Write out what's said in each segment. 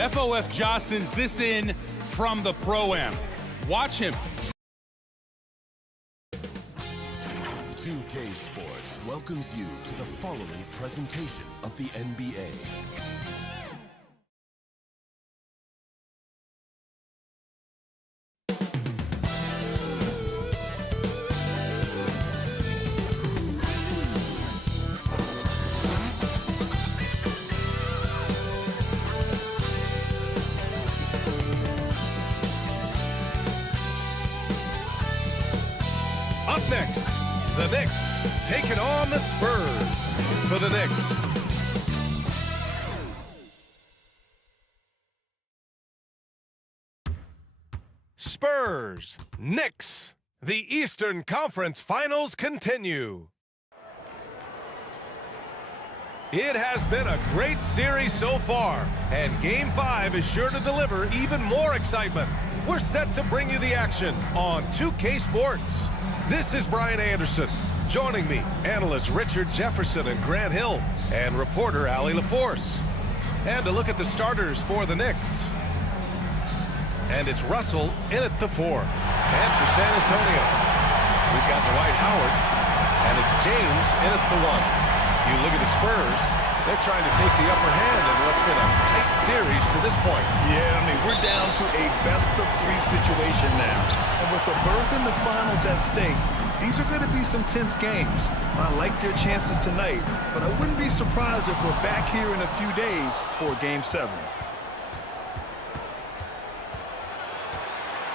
FOF Josh sends this in from the Pro-Am. Watch him. 2K Sports welcomes you to the following presentation of the NBA. Up next, the Knicks taking on the Spurs. For the Knicks, Spurs, Knicks. The Eastern Conference Finals continue. It has been a great series so far, and Game 5 is sure to deliver even more excitement. We're set to bring you the action on 2K Sports. This is Brian Anderson. Joining me, analysts Richard Jefferson and Grant Hill, and reporter Allie LaForce. And to look at the starters for the Knicks. And it's Russell in at the 4. And for San Antonio, we've got Dwight Howard, and it's James in at the 1. You look at the Spurs, they're trying to take the upper hand in what's been a tight series to this point. Yeah, I mean, we're down to a best-of-3 situation now. And with the berth in the finals at stake, these are going to be some tense games. I like their chances tonight, but I wouldn't be surprised if we're back here in a few days for Game 7.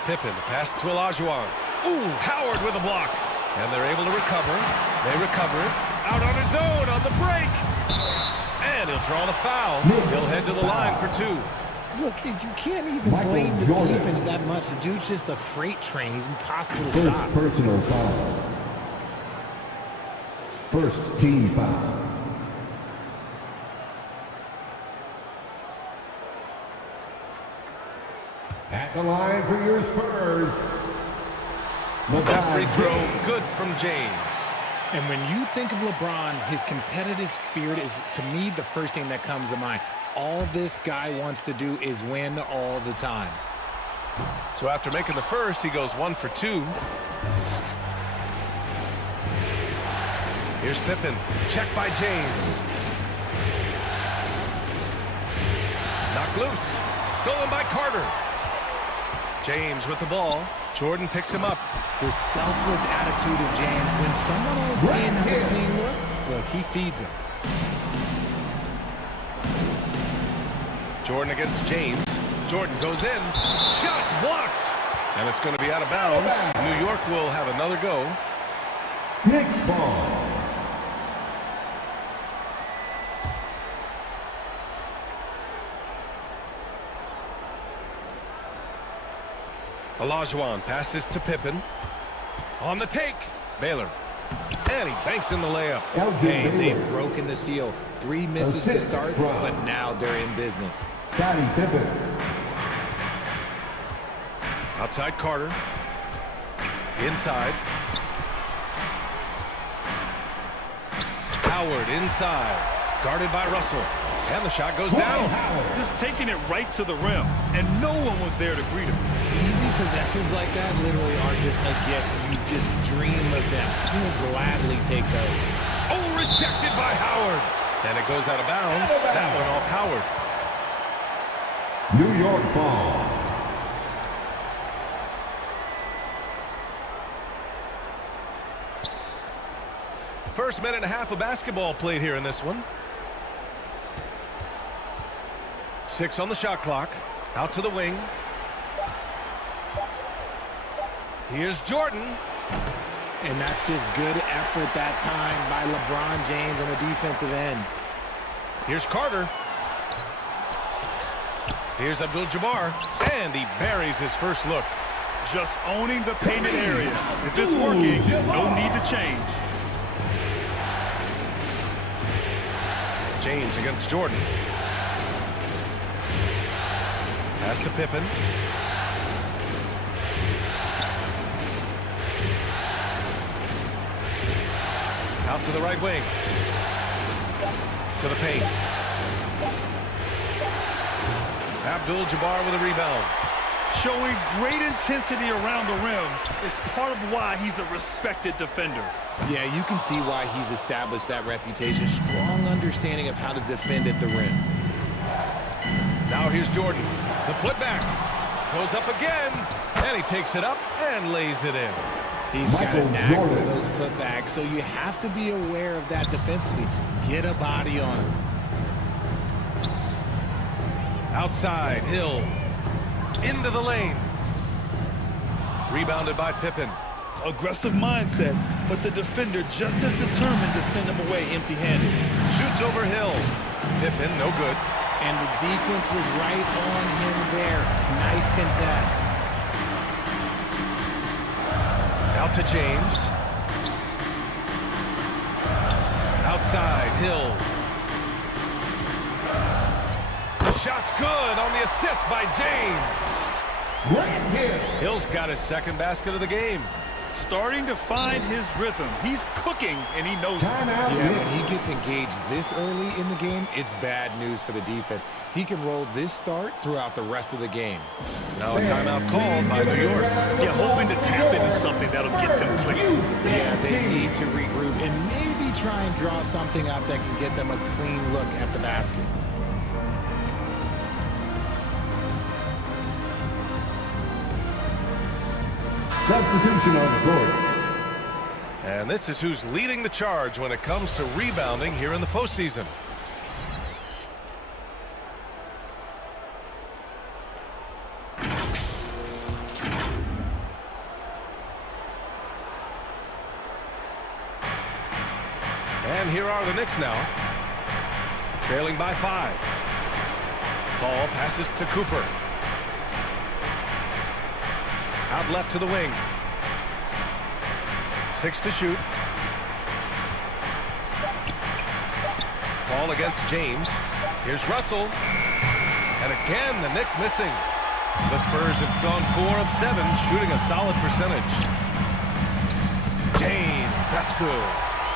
Pippen, the pass to Olajuwon. Ooh, Howard with a block. And they're able to recover. They recover it. Out on his own on the break. And he'll draw the foul. He'll head to the line for 2. Look, you can't even blame the defense that much. The dude's just a freight train. He's impossible to stop. First personal foul. First team foul. At the line for your Spurs. That free throw, good from James. And when you think of LeBron, his competitive spirit is, to me, the first thing that comes to mind. All this guy wants to do is win all the time. So after making the first, he goes 1 for 2. Here's Pippen. Check by James. Knocked loose. Stolen by Carter. James with the ball. Jordan picks him up. The selfless attitude of James. When someone on his team has a clean look, he feeds him. Jordan against James. Jordan goes in. Shot blocked. And it's going to be out of bounds. New York will have another go. Knicks ball. Olajuwon passes to Pippen. On the take. Baylor. And he banks in the layup. Hey, they've broken the seal. 3 misses to start, but now they're in business. Scottie Pippen. Outside Carter. Inside. Howard inside. Guarded by Russell. And the shot goes down. Just taking it right to the rim, and no one was there to greet him. Easy possessions like that literally are just a gift. You just dream of them. You'll gladly take those. Oh, rejected by Howard. And it goes out of bounds. That one off Howard. New York ball. First minute and a half of basketball played here in this one. 6 on the shot clock. Out to the wing. Here's Jordan. And that's just good effort that time by LeBron James on the defensive end. Here's Carter. Here's Abdul-Jabbar. And he buries his first look. Just owning the painted area. If it's working, no need to change. James against Jordan. Pass to Pippen. Out to the right wing. To the paint. Abdul-Jabbar with a rebound. Showing great intensity around the rim is part of why he's a respected defender. Yeah, you can see why he's established that reputation. Strong understanding of how to defend at the rim. Now here's Jordan. The putback. Goes up again. And he takes it up and lays it in. He's got a knack for those putbacks, so you have to be aware of that defensively. Get a body on him. Outside, Hill. Into the lane. Rebounded by Pippen. Aggressive mindset, but the defender just as determined to send him away empty-handed. Shoots over Hill. Pippen, no good. And the defense was right on him there. Nice contest. Out to James. Outside, Hill. The shot's good on the assist by James. Hill's got his second basket of the game. Starting to find his rhythm. He's cooking, and he knows it. Yeah, when he gets engaged this early in the game, it's bad news for the defense. He can roll this start throughout the rest of the game. Now a timeout called by New York. Yeah, hoping to tap into something that'll get them clicking. Yeah, they need to regroup and maybe try and draw something up that can get them a clean look at the basket. Substitution on the court. And this is who's leading the charge when it comes to rebounding here in the postseason. And here are the Knicks now, trailing by 5. Paul passes to Cooper. Out left to the wing. 6 to shoot. Paul against James. Here's Russell. And again, the Knicks missing. The Spurs have gone 4 of 7, shooting a solid percentage. James, that's good.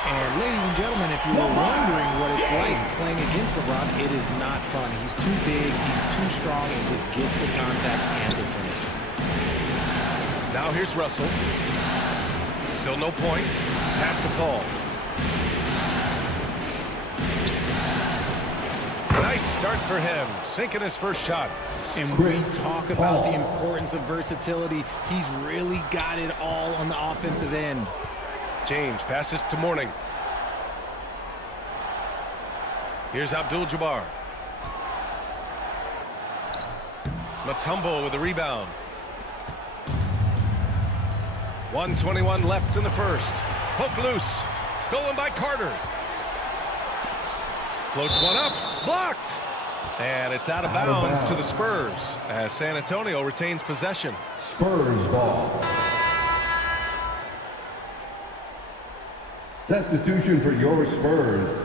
And ladies and gentlemen, if you were wondering what it's like playing against LeBron, it is not fun. He's too big, he's too strong, and just gets the contact and the finish. Now here's Russell. Still no points. Pass to Paul. Nice start for him. Sinking his first shot. And when we talk about the importance of versatility, he's really got it all on the offensive end. James passes to Mourning. Here's Abdul-Jabbar. Mutombo with the rebound. 1:21 left in the first. Poke loose. Stolen by Carter. Floats one up. Blocked. And it's out of bounds to the Spurs as San Antonio retains possession. Spurs ball. Substitution for your Spurs.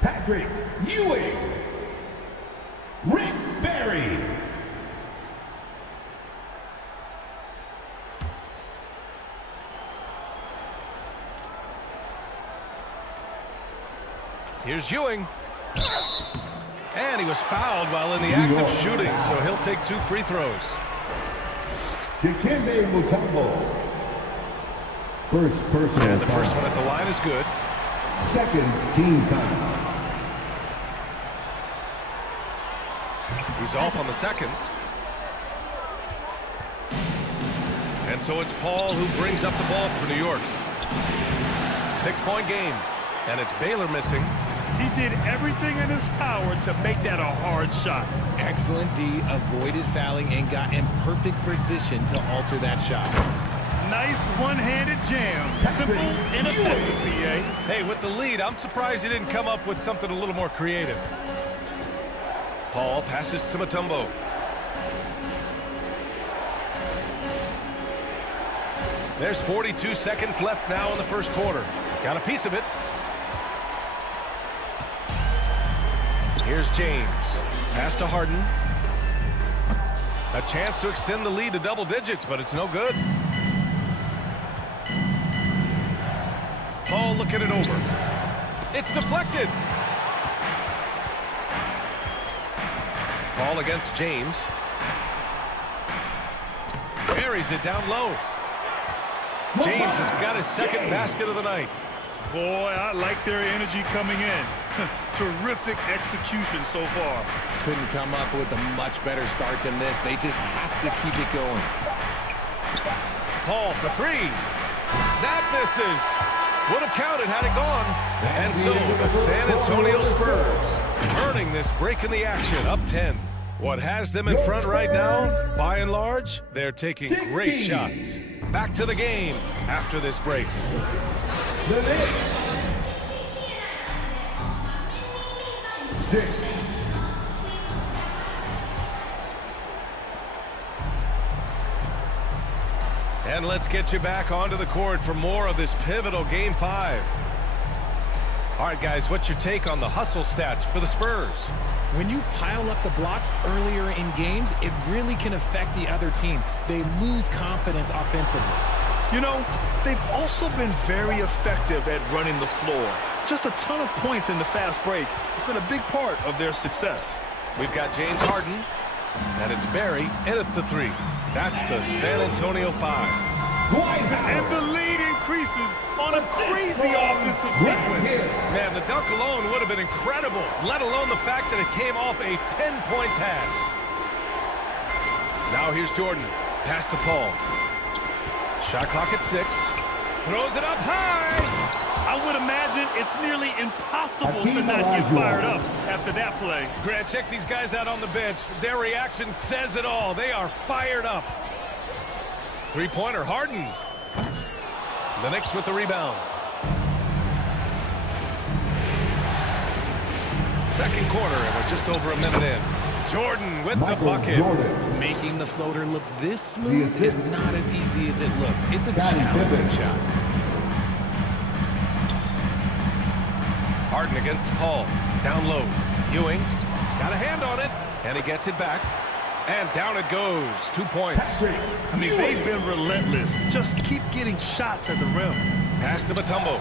Patrick Ewing. Rick Barry. Here's Ewing. And he was fouled while in the act of shooting, so he'll take 2 free throws. Dikembe Mutombo. First personal And the foul. first one at the line is good. Second team foul. He's off on the second. And so it's Paul who brings up the ball for New York. 6-point game. And it's Baylor missing. He did everything in his power to make that a hard shot. Excellent D, avoided fouling, and got in perfect position to alter that shot. Nice one-handed jam. Simple and effective, PA. Hey, with the lead, I'm surprised he didn't come up with something a little more creative. Paul passes to Mutombo. There's 42 seconds left now in the first quarter. Got a piece of it. Here's James. Pass to Harden. A chance to extend the lead to double digits, but it's no good. Paul looking it over. It's deflected. Ball against James. Buries it down low. James has got his second basket of the night. Boy, I like their energy coming in. Terrific execution so far. Couldn't come up with a much better start than this. They just have to keep it going. Paul for three. That misses. Would have counted had it gone. And so the San Antonio Spurs earning this break in the action, up 10. What has them in front right now, by and large, they're taking great shots. Back to the game after this break. The Knicks. 6. And let's get you back onto the court for more of this pivotal Game 5. All right, guys, what's your take on the hustle stats for the Spurs? When you pile up the blocks earlier in games, it really can affect the other team. They lose confidence offensively. You know, they've also been very effective at running the floor. Just a ton of points in the fast break. It's been a big part of their success. We've got James Harden, and it's Barry in at the three. That's the San Antonio 5. And the lead increases on a crazy offensive sequence. Man, the dunk alone would have been incredible, let alone the fact that it came off a pinpoint pass. Now here's Jordan. Pass to Paul. Shot clock at 6. Throws it up high. I would imagine it's nearly impossible to not get fired up after that play. Grant, check these guys out on the bench. Their reaction says it all. They are fired up. Three-pointer, Harden. The Knicks with the rebound. Second quarter, and we're just over a minute in. Jordan with the bucket. Making the floater look this smooth is not as easy as it looked. It's a challenging shot. Harden against Paul. Down low. Ewing got a hand on it, and he gets it back. And down it goes. 2 points. I mean, they've been relentless. Just keep getting shots at the rim. Pass to Mutombo.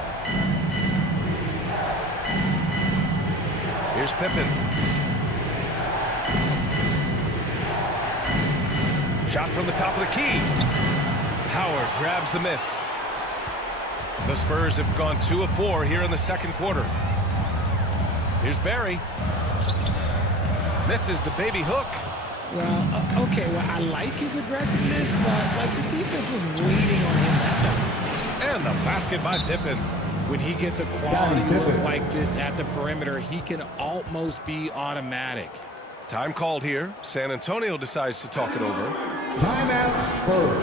Here's Pippen. Shot from the top of the key. Howard grabs the miss. The Spurs have gone 2 of 4 here in the second quarter. Here's Barry. Misses the baby hook. Well, okay, well, I like his aggressiveness, but, like, the defense was waiting on him. That's all. And the basket by Pippen. When he gets a quality look like this at the perimeter, he can almost be automatic. Time called here. San Antonio decides to talk it over. Timeout Spurs.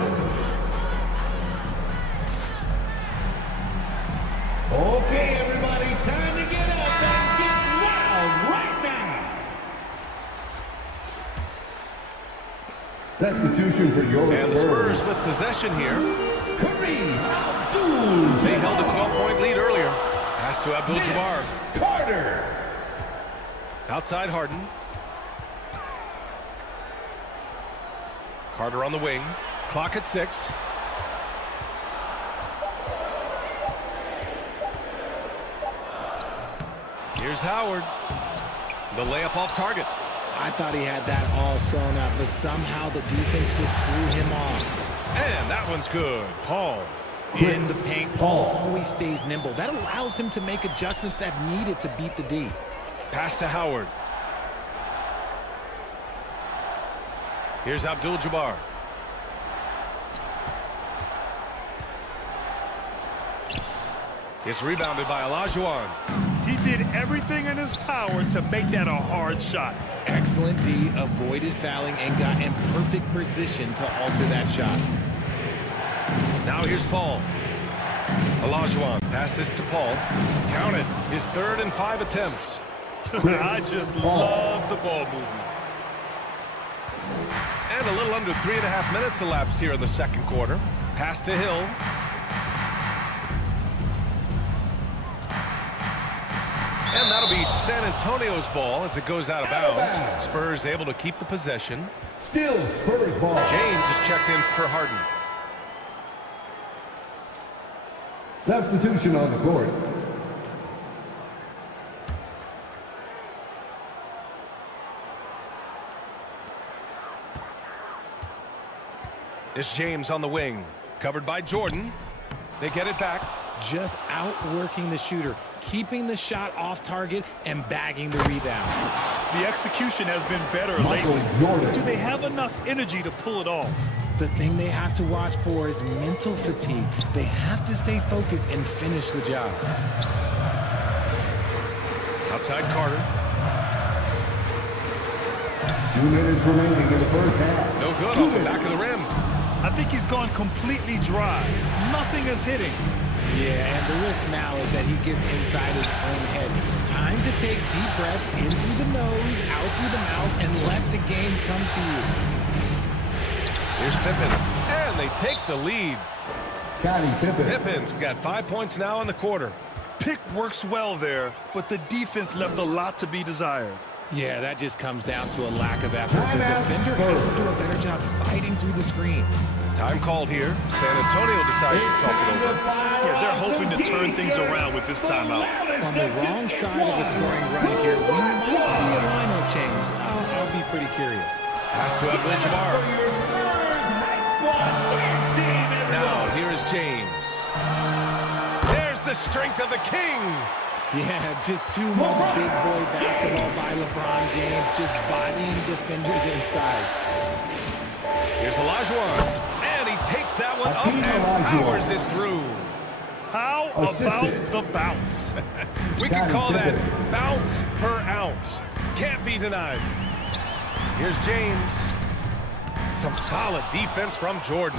Okay, everybody, time to get up and get wild right now. Substitution for your And the Spurs with possession here. Kareem Abdul-Jabbar. They held a 12-point lead earlier. Pass to Abdul-Jabbar. Carter. Outside Harden. Carter on the wing. Clock at 6. Here's Howard. The layup off target. I thought he had that all sewn up, but somehow the defense just threw him off. And that one's good. Paul. In the paint, Paul always stays nimble. That allows him to make adjustments that needed to beat the D. Pass to Howard. Here's Abdul-Jabbar. It's rebounded by Olajuwon. He did everything in his power to make that a hard shot. Excellent D, avoided fouling, and got in perfect position to alter that shot. Now here's Paul. Olajuwon passes to Paul. Count it. His 3rd and 5 attempts. I just love the ball movement. And a little under 3.5 minutes elapsed here in the second quarter. Pass to Hill. And that'll be San Antonio's ball as it goes out of bounds. Spurs able to keep the possession. Still Spurs ball. James is checked in for Harden. Substitution on the court. It's James on the wing. Covered by Jordan. They get it back. Just outworking the shooter, keeping the shot off target and bagging the rebound. The execution has been better lately. Do they have enough energy to pull it off? The thing they have to watch for is mental fatigue. They have to stay focused and finish the job. Outside Carter. 2 minutes remaining in the first half. No good off the back of the rim. I think he's gone completely dry. Nothing is hitting. Yeah, and the risk now is that he gets inside his own head. Time to take deep breaths in through the nose, out through the mouth, and let the game come to you. Here's Pippen, and they take the lead. Scottie Pippen. Pippen's got 5 points now in the quarter. Pick works well there, but the defense left a lot to be desired. Yeah, that just comes down to a lack of effort. The defender has to do a better job fighting through the screen. Time called here. San Antonio decides to talk it over. Yeah, they're hoping to turn things around with this timeout. On the wrong side of the scoring run here, we might see a lineup change. I'll be pretty curious. Pass to Abdul-Jabbar. Now, here is James. There's the strength of the king. Yeah, just too much big boy basketball by LeBron James, just bodying defenders inside. Here's Olajuwon, and he takes that one up and powers it through. How about the bounce? We can call that bounce per ounce. Can't be denied. Here's James. Some solid defense from Jordan.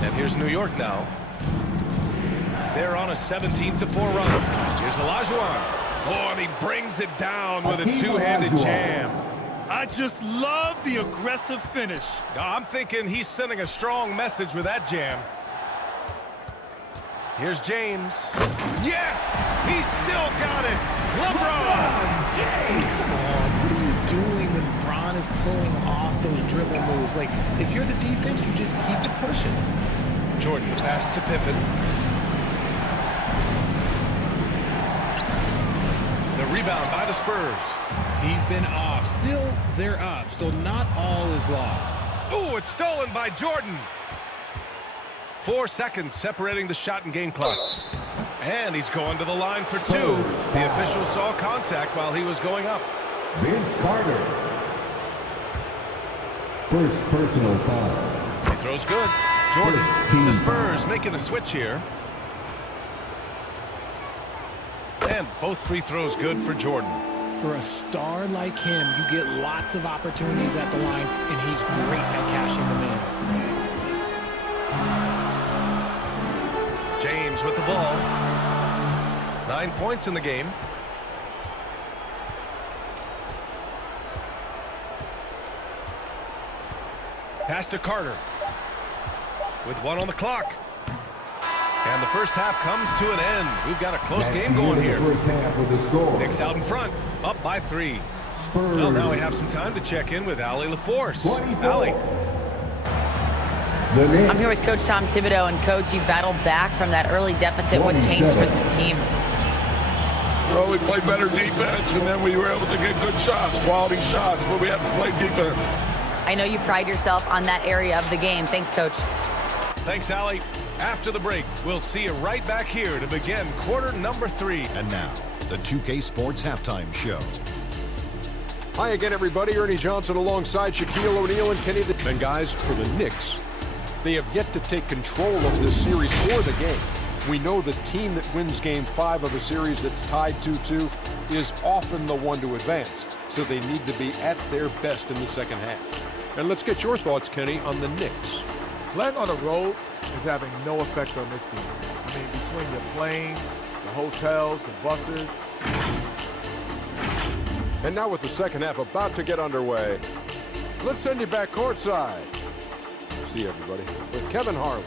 And here's New York now. They're on a 17-4 run. Here's Olajuwon. Oh, and he brings it down with a two-handed jam. I just love the aggressive finish. I'm thinking he's sending a strong message with that jam. Here's James. Yes! He's still got it. LeBron! Come on, what are you doing when LeBron is pulling off those dribble moves? Like, if you're the defense, you just keep it pushing. Jordan, the pass to Pippen. The rebound by the Spurs. He's been off. Still, they're up, so not all is lost. Oh, it's stolen by Jordan. 4 seconds separating the shot and game clocks. And he's going to the line for 2. The official saw contact while he was going up. Vince Carter. First personal foul. He throws good. Jordan, the Spurs making a switch here. And both free throws good for Jordan. For a star like him, you get lots of opportunities at the line, and he's great at cashing them in. James with the ball. 9 points in the game. Pass to Carter. With 1 on the clock. And the first half comes to an end. We've got a close game going here. Knicks out in front, up by 3. Spurs. Well, now we have some time to check in with Allie LaForce. Allie. I'm here with Coach Tom Thibodeau, and Coach, you battled back from that early deficit. What changed for this team? Well, we played better defense, and then we were able to get good shots, quality shots, but we have to play defense. I know you pride yourself on that area of the game. Thanks, Coach. Thanks, Allie. After the break, we'll see you right back here to begin quarter number 3. And now, the 2K Sports Halftime Show. Hi again, everybody. Ernie Johnson alongside Shaquille O'Neal and Kenny. And guys, for the Knicks, they have yet to take control of this series or the game. We know the team that wins Game 5 of a series that's tied 2-2 is often the one to advance, so they need to be at their best in the second half. And let's get your thoughts, Kenny, on the Knicks. Playing on the road is having no effect on this team. I mean, between your planes, the hotels, the buses. And now with the second half about to get underway, let's send you back courtside. See you, everybody, with Kevin Harlan.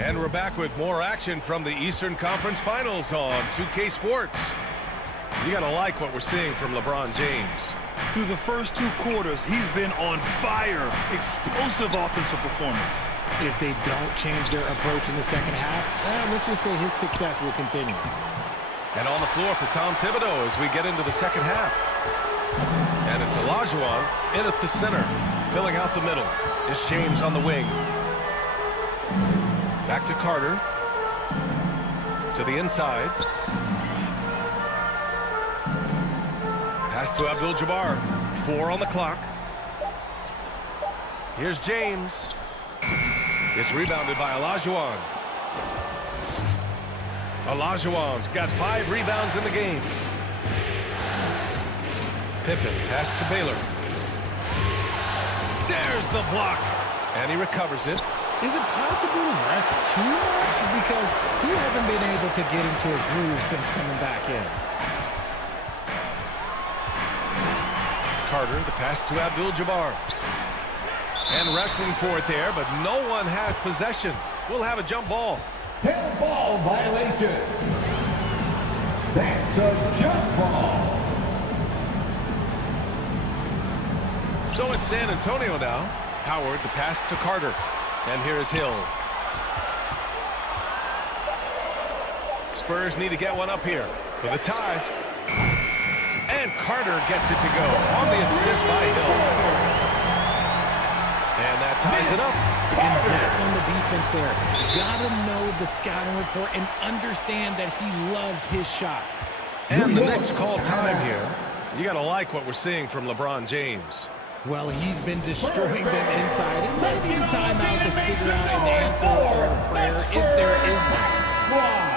And we're back with more action from the Eastern Conference Finals on 2K Sports. You gotta like what we're seeing from LeBron James. Through the first 2 quarters, he's been on fire. Explosive offensive performance. If they don't change their approach in the second half, let's just say his success will continue. And on the floor for Tom Thibodeau as we get into the second half. And it's Olajuwon in at the center, filling out the middle. It's James on the wing. Back to Carter. To the inside. Pass to Abdul-Jabbar. 4 on the clock. Here's James. It's rebounded by Olajuwon. Olajuwon's got 5 rebounds in the game. Pippen pass to Baylor. There's the block. And he recovers it. Is it possible to rest too much? Because he hasn't been able to get into a groove since coming back in. Carter, the pass to Abdul-Jabbar. And wrestling for it there, but no one has possession. We'll have a jump ball. Ball violation. That's a jump ball. So it's San Antonio now. Howard, the pass to Carter. And here is Hill. Spurs need to get one up here for the tie. And Carter gets it to go on the assist by Hill. And that ties it up. And that's on the defense there. Gotta know the scouting report and understand that he loves his shot. And the Knicks call time here. You gotta like what we're seeing from LeBron James. Well, he's been destroying them inside, and they need a timeout to figure out an answer or a prayer if there is one.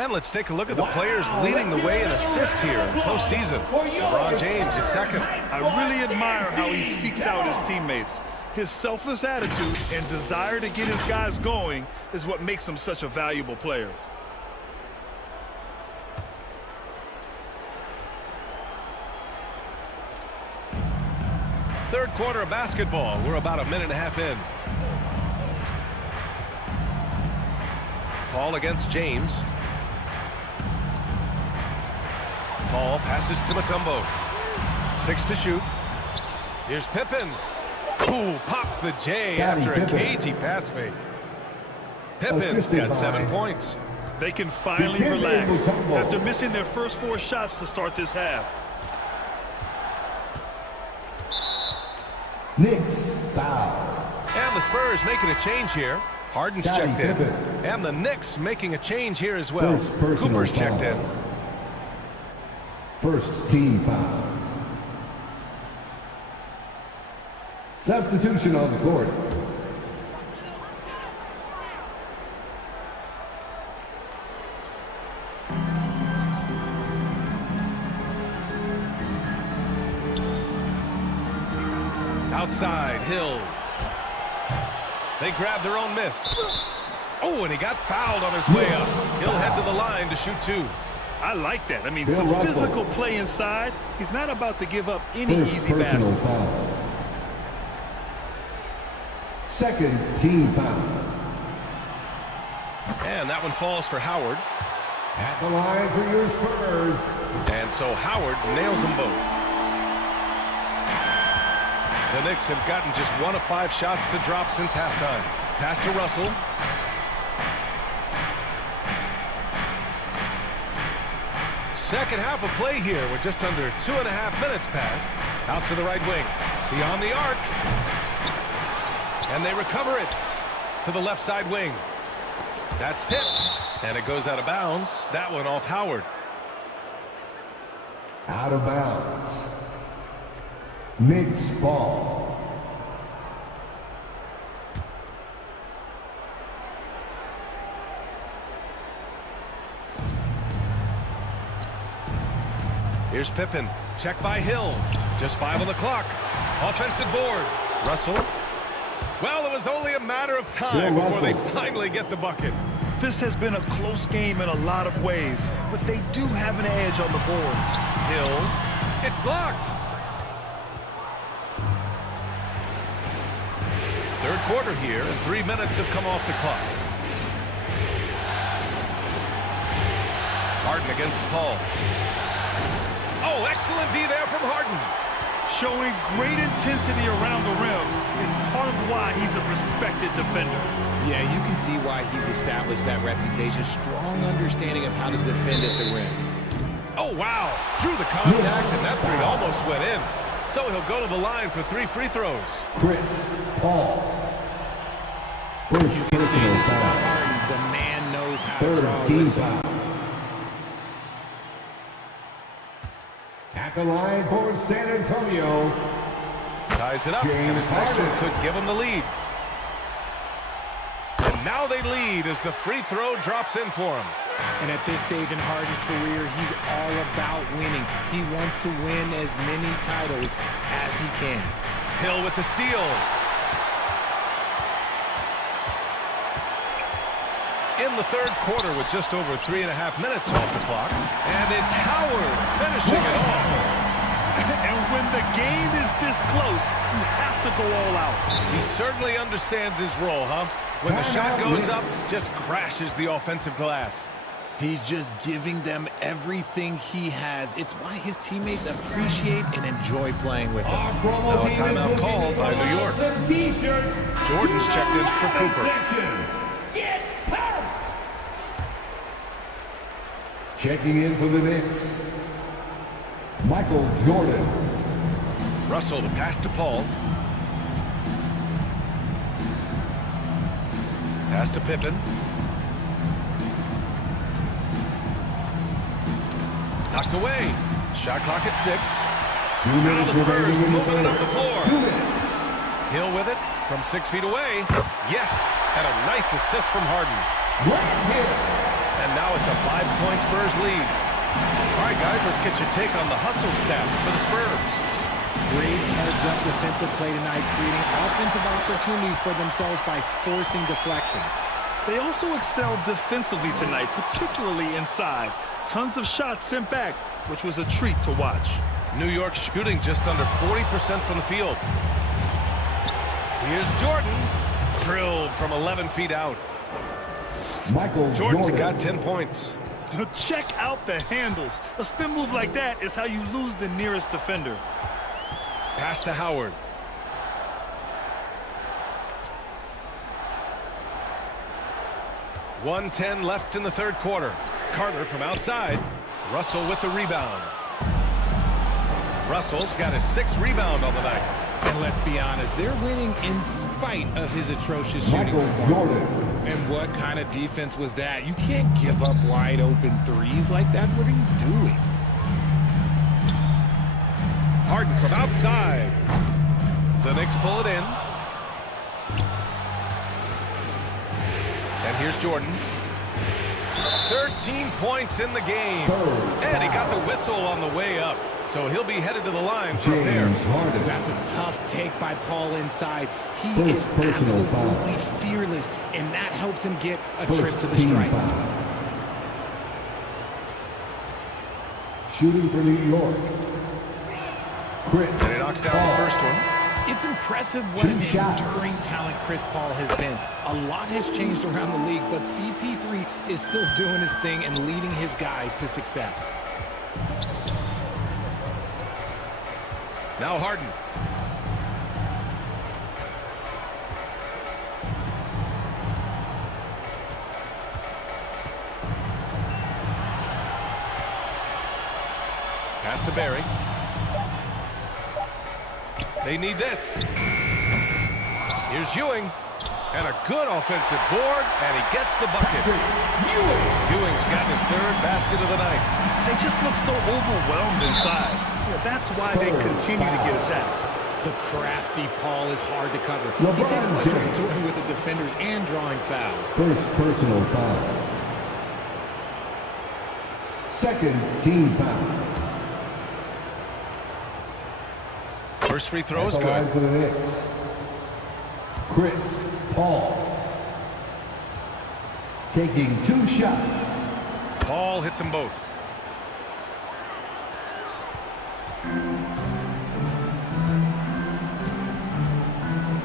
And let's take a look at the players leading the way in assists here in postseason. LeBron James is second. I really admire how he seeks out his teammates. His selfless attitude and desire to get his guys going is what makes him such a valuable player. Third quarter of basketball. We're about a minute and a half in. Paul against James. Paul passes to Mutombo. 6 to shoot. Here's Pippen. Ooh, pops the J after a cagey pass fake. Pippen's got 7 points. They can finally relax after missing their first 4 shots to start this half. Knicks foul. And the Spurs making a change here. Harden's checked in. And the Knicks making a change here as well. Cooper's checked in. First team foul. Substitution on the court. Outside, Hill. They grab their own miss. Oh, and he got fouled on his way up. He'll head to the line to shoot 2. I like that. I mean, some physical play inside. He's not about to give up any easy baskets. Foul. Second team foul. And that one falls for Howard. At the line for your Spurs. And so Howard nails them both. The Knicks have gotten just 1 of 5 shots to drop since halftime. Pass to Russell. Second half of play here with just under 2.5 minutes passed. Out to the right wing. Beyond the arc. And they recover it to the left side wing. That's tipped. And it goes out of bounds. That one off Howard. Out of bounds. Knicks ball. Here's Pippen. Check by Hill. Just 5 on the clock. Offensive board. Russell. Well, it was only a matter of time before they finally get the bucket. This has been a close game in a lot of ways, but they do have an edge on the boards. Hill. It's blocked. Third quarter here, and 3 minutes have come off the clock. Harden against Paul. Oh, excellent D there from Harden. Showing great intensity around the rim is part of why he's a respected defender. Yeah, you can see why he's established that reputation. Strong understanding of how to defend at the rim. Oh, wow. Drew the contact, and that three almost went in. So he'll go to the line for 3 free throws. Chris Paul. You can see this about Harden. The man knows how to draw a whistle. At the line for San Antonio. Ties it up, and his next one could give him the lead. And now they lead as the free throw drops in for him. And at this stage in Harden's career, he's all about winning. He wants to win as many titles as he can. Hill with the steal. In the third quarter with just over 3.5 minutes off the clock. And it's Howard finishing it off. And when the game is this close, you have to go all out. He certainly understands his role, huh? When the shot goes up, just crashes the offensive glass. He's just giving them everything he has. It's why his teammates appreciate and enjoy playing with him. Now a timeout called by New York. Jordan's checked in for Cooper. Checking in for the Knicks, Michael Jordan. Russell to pass to Paul. Pass to Pippen. Knocked away. Shot clock at 6. Now the Spurs moving it up the floor. Hill with it from 6 feet away. Yes, and a nice assist from Harden. And now it's a 5-point Spurs lead. All right, guys, let's get your take on the hustle stats for the Spurs. Great heads-up defensive play tonight, creating offensive opportunities for themselves by forcing deflections. They also excelled defensively tonight, particularly inside. Tons of shots sent back, which was a treat to watch. New York shooting just under 40% from the field. Here's Jordan. Drilled from 11 feet out. Jordan's got 10 points. Check out the handles. A spin move like that is how you lose the nearest defender. Pass to Howard. .110 left in the third quarter. Carter from outside. Russell with the rebound. Russell's got his 6th rebound on the night. And let's be honest, they're winning in spite of his atrocious shooting performance. And what kind of defense was that? You can't give up wide open threes like that. What are you doing? Harden from outside. The Knicks pull it in. And here's Jordan. 13 points in the game. And he got the whistle on the way up. So he'll be headed to the line from there. That's a tough take by Paul inside. He is absolutely fearless, and that helps him get a trip to the stripe. Shooting for New York, Chris. And he knocks down the first one. It's impressive what an enduring talent Chris Paul has been. A lot has changed around the league, but CP3 is still doing his thing and leading his guys to success. Now Harden. Pass to Barry. They need this. Here's Ewing. And a good offensive board, and he gets the bucket. Ewing's got his 3rd basket of the night. They just look so overwhelmed inside. Yeah, that's why they continue to get attacked. The crafty Paul is hard to cover. He takes pleasure in toying with the defenders and drawing fouls. First personal foul. 2nd team foul. First free throw is good. For the Knicks, Chris Paul. Taking 2 shots. Paul hits them both.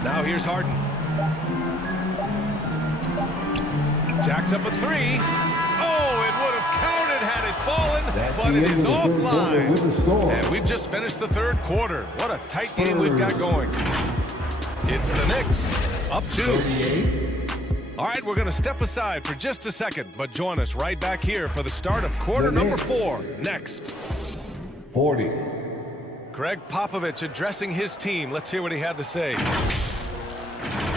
Now here's Harden. Jacks up a three. Oh, it would have counted had it fallen, but it is offline. And we've just finished the third quarter. What a tight game we've got going. It's the Knicks, up 2. All right, we're going to step aside for just a second, but join us right back here for the start of quarter number 4 next. 40. Greg Popovich addressing his team. Let's hear what he had to say.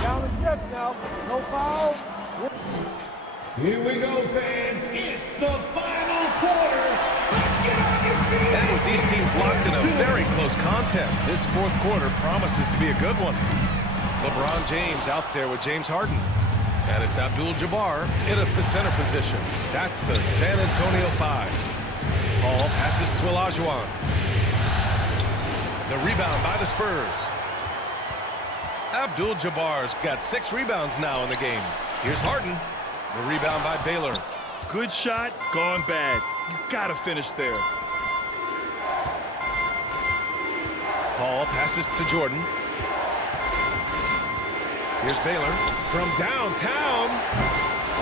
Down the stretch now. No foul. Here we go, fans. It's the final quarter. Let's get on your feet. And with these teams locked in a very close contest, this fourth quarter promises to be a good one. LeBron James out there with James Harden. And it's Abdul-Jabbar in at the center position. That's the San Antonio 5. Paul passes to Olajuwon. The rebound by the Spurs. Abdul-Jabbar's got 6 rebounds now in the game. Here's Harden. The rebound by Baylor. Good shot, gone bad. You gotta finish there. Paul passes to Jordan. Here's Baylor from downtown.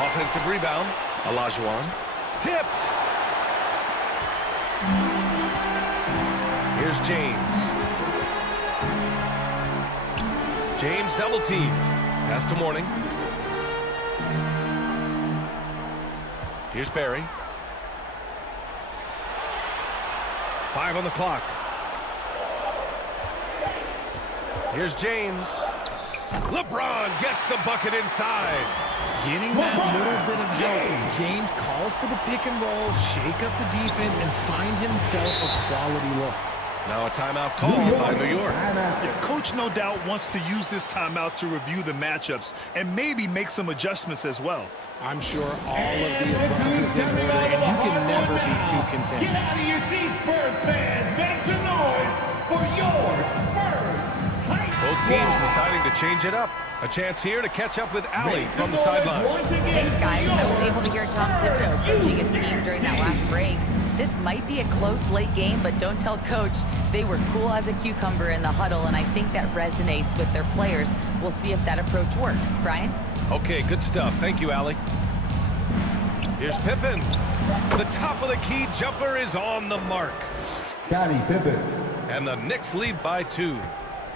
Offensive rebound. Olajuwon. Tipped. Here's James. James double teamed. Pass to Mourning. Here's Barry. 5 on the clock. Here's James. LeBron gets the bucket inside. Getting that little bit of help. James calls for the pick and roll, shake up the defense, and find himself a quality look. Now a timeout called by New York. Yeah, coach no doubt wants to use this timeout to review the matchups and maybe make some adjustments as well. I'm sure all of the above is in order, and you can never be too content. Get out of your seats, Spurs fans. Make some noise for your Spurs. Both teams deciding to change it up. A chance here to catch up with Allie from the sideline. Thanks, guys. I was able to hear Tom Thibodeau coaching his team during that last break. This might be a close late game, but don't tell Coach. They were cool as a cucumber in the huddle, and I think that resonates with their players. We'll see if that approach works. Brian? Okay, good stuff. Thank you, Allie. Here's Pippen. The top of the key jumper is on the mark. Scottie Pippen. And the Knicks lead by 2.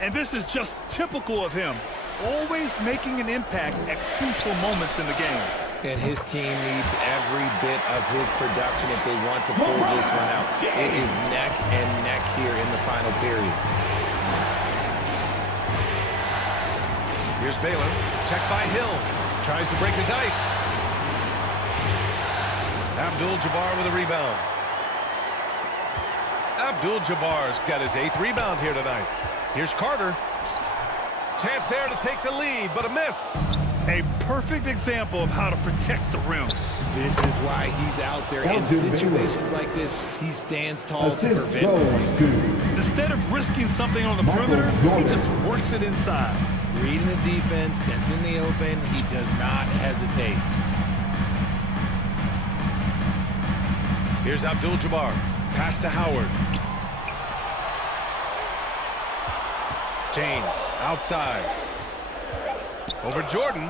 And this is just typical of him. Always making an impact at crucial moments in the game. And his team needs every bit of his production if they want to pull this one out. It is neck and neck here in the final period. Here's Baylor. Checked by Hill. Tries to break his ice. Abdul-Jabbar with a rebound. Abdul-Jabbar's got his 8th rebound here tonight. Here's Carter. Chance there to take the lead, but a miss. A perfect example of how to protect the rim. This is why he's out there. In situations like this, he stands tall to prevent points. Instead of risking something on the perimeter, he just works it inside. Reading the defense, sensing the open, he does not hesitate. Here's Abdul-Jabbar. Pass to Howard. James outside. Over Jordan.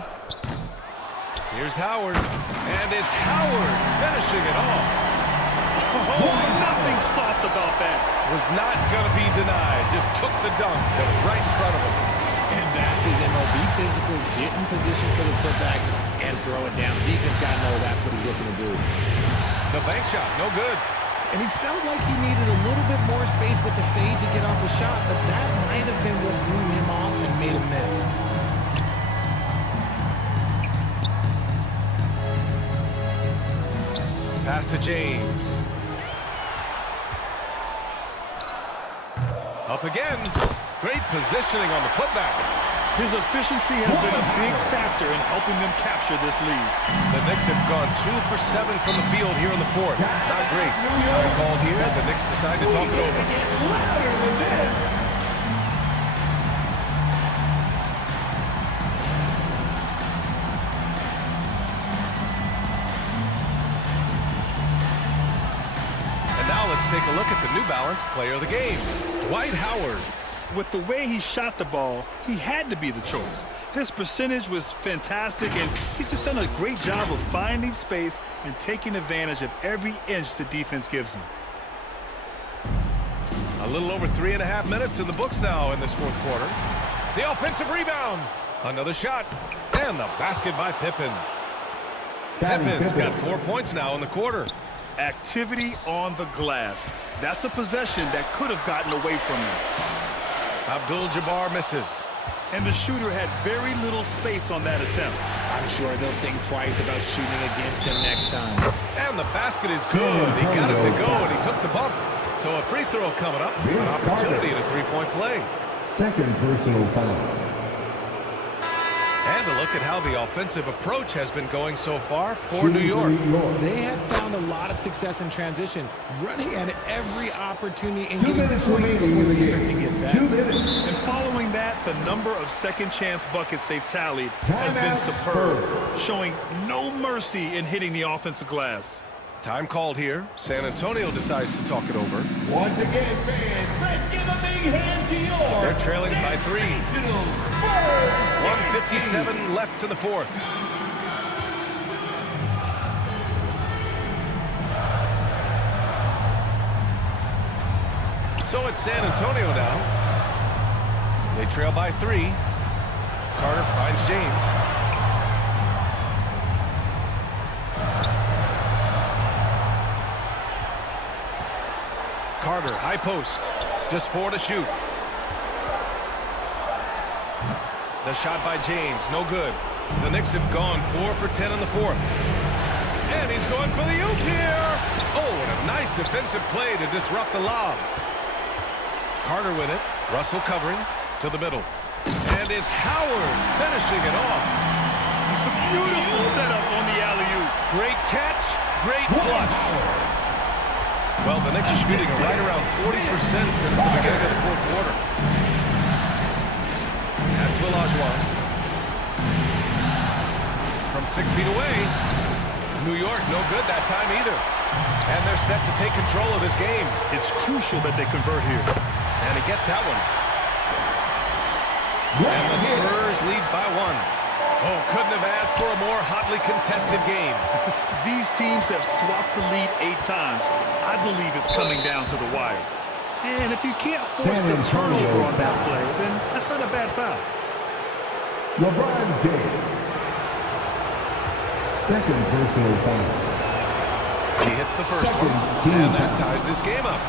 Here's Howard. And it's Howard finishing it off. Oh, nothing soft about that. Was not going to be denied. Just took the dunk that was right in front of him. And that's his MO. Be physical, get in position for the putback, and throw it down. The defense got to know that's what he's looking to do. The bank shot, no good. And he felt like he needed a little bit more space with the fade to get off a shot, but that might have been what threw him off and made him miss. Pass to James. Up again. Great positioning on the putback. His efficiency has been a big factor in helping them capture this lead. The Knicks have gone 2 for 7 from the field here in the 4th. Not great. Time called here. The Knicks decide to talk it over. And now let's take a look at the New Balance player of the game, Dwight Howard. With the way he shot the ball, he had to be the choice. His percentage was fantastic, and he's just done a great job of finding space and taking advantage of every inch the defense gives him. A little over 3.5 minutes in the books now in this fourth quarter. The offensive rebound. Another shot. And the basket by Pippen. Pippen's got 4 points now in the quarter. Activity on the glass. That's a possession that could have gotten away from him. Abdul-Jabbar misses. And the shooter had very little space on that attempt. I'm sure they'll think twice about shooting against him next time. And the basket is good. He got it to go, and he took the bump. So a free throw coming up. An opportunity at a three-point play. Second personal foul. And a look at how the offensive approach has been going so far for New York. They have found a lot of success in transition, running at every opportunity and getting points before the defense can get set. And following that, the number of second chance buckets they've tallied has been superb, showing no mercy in hitting the offensive glass. Time called here. San Antonio decides to talk it over. Once again, fans, let's give a big hand to yours. They're trailing by 3. 1:57 left in the fourth. So it's San Antonio now. They trail by 3. Carter finds James. Carter, high post. Just 4 to shoot. The shot by James, no good. The Knicks have gone 4 for 10 in the fourth. And he's going for the oop here. Oh, and a nice defensive play to disrupt the lob. Carter with it. Russell covering to the middle. And it's Howard finishing it off. Beautiful setup on the alley-oop. Great catch, great flush. Well, the Knicks are shooting right around 40% since the beginning of the fourth quarter. Pass to Olajuwon. From 6 feet away. New York no good that time either. And they're set to take control of this game. It's crucial that they convert here. And he gets that one. And the Spurs lead by 1. Oh, couldn't have asked for a more hotly contested game. These teams have swapped the lead 8 times. I believe it's coming down to the wire. And if you can't force the turnover on that play, then that's not a bad foul. LeBron James. Second personal foul. He hits the first one, and that ties this game up.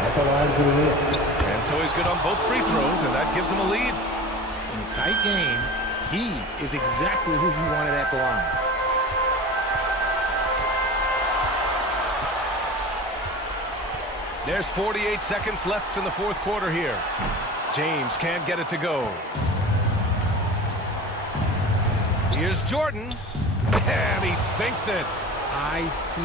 At the line for the Knicks. And so he's good on both free throws, and that gives him a lead. In a tight game, he is exactly who you wanted at the line. There's 48 seconds left in the fourth quarter here. James can't get it to go. Here's Jordan, and he sinks it. ICE.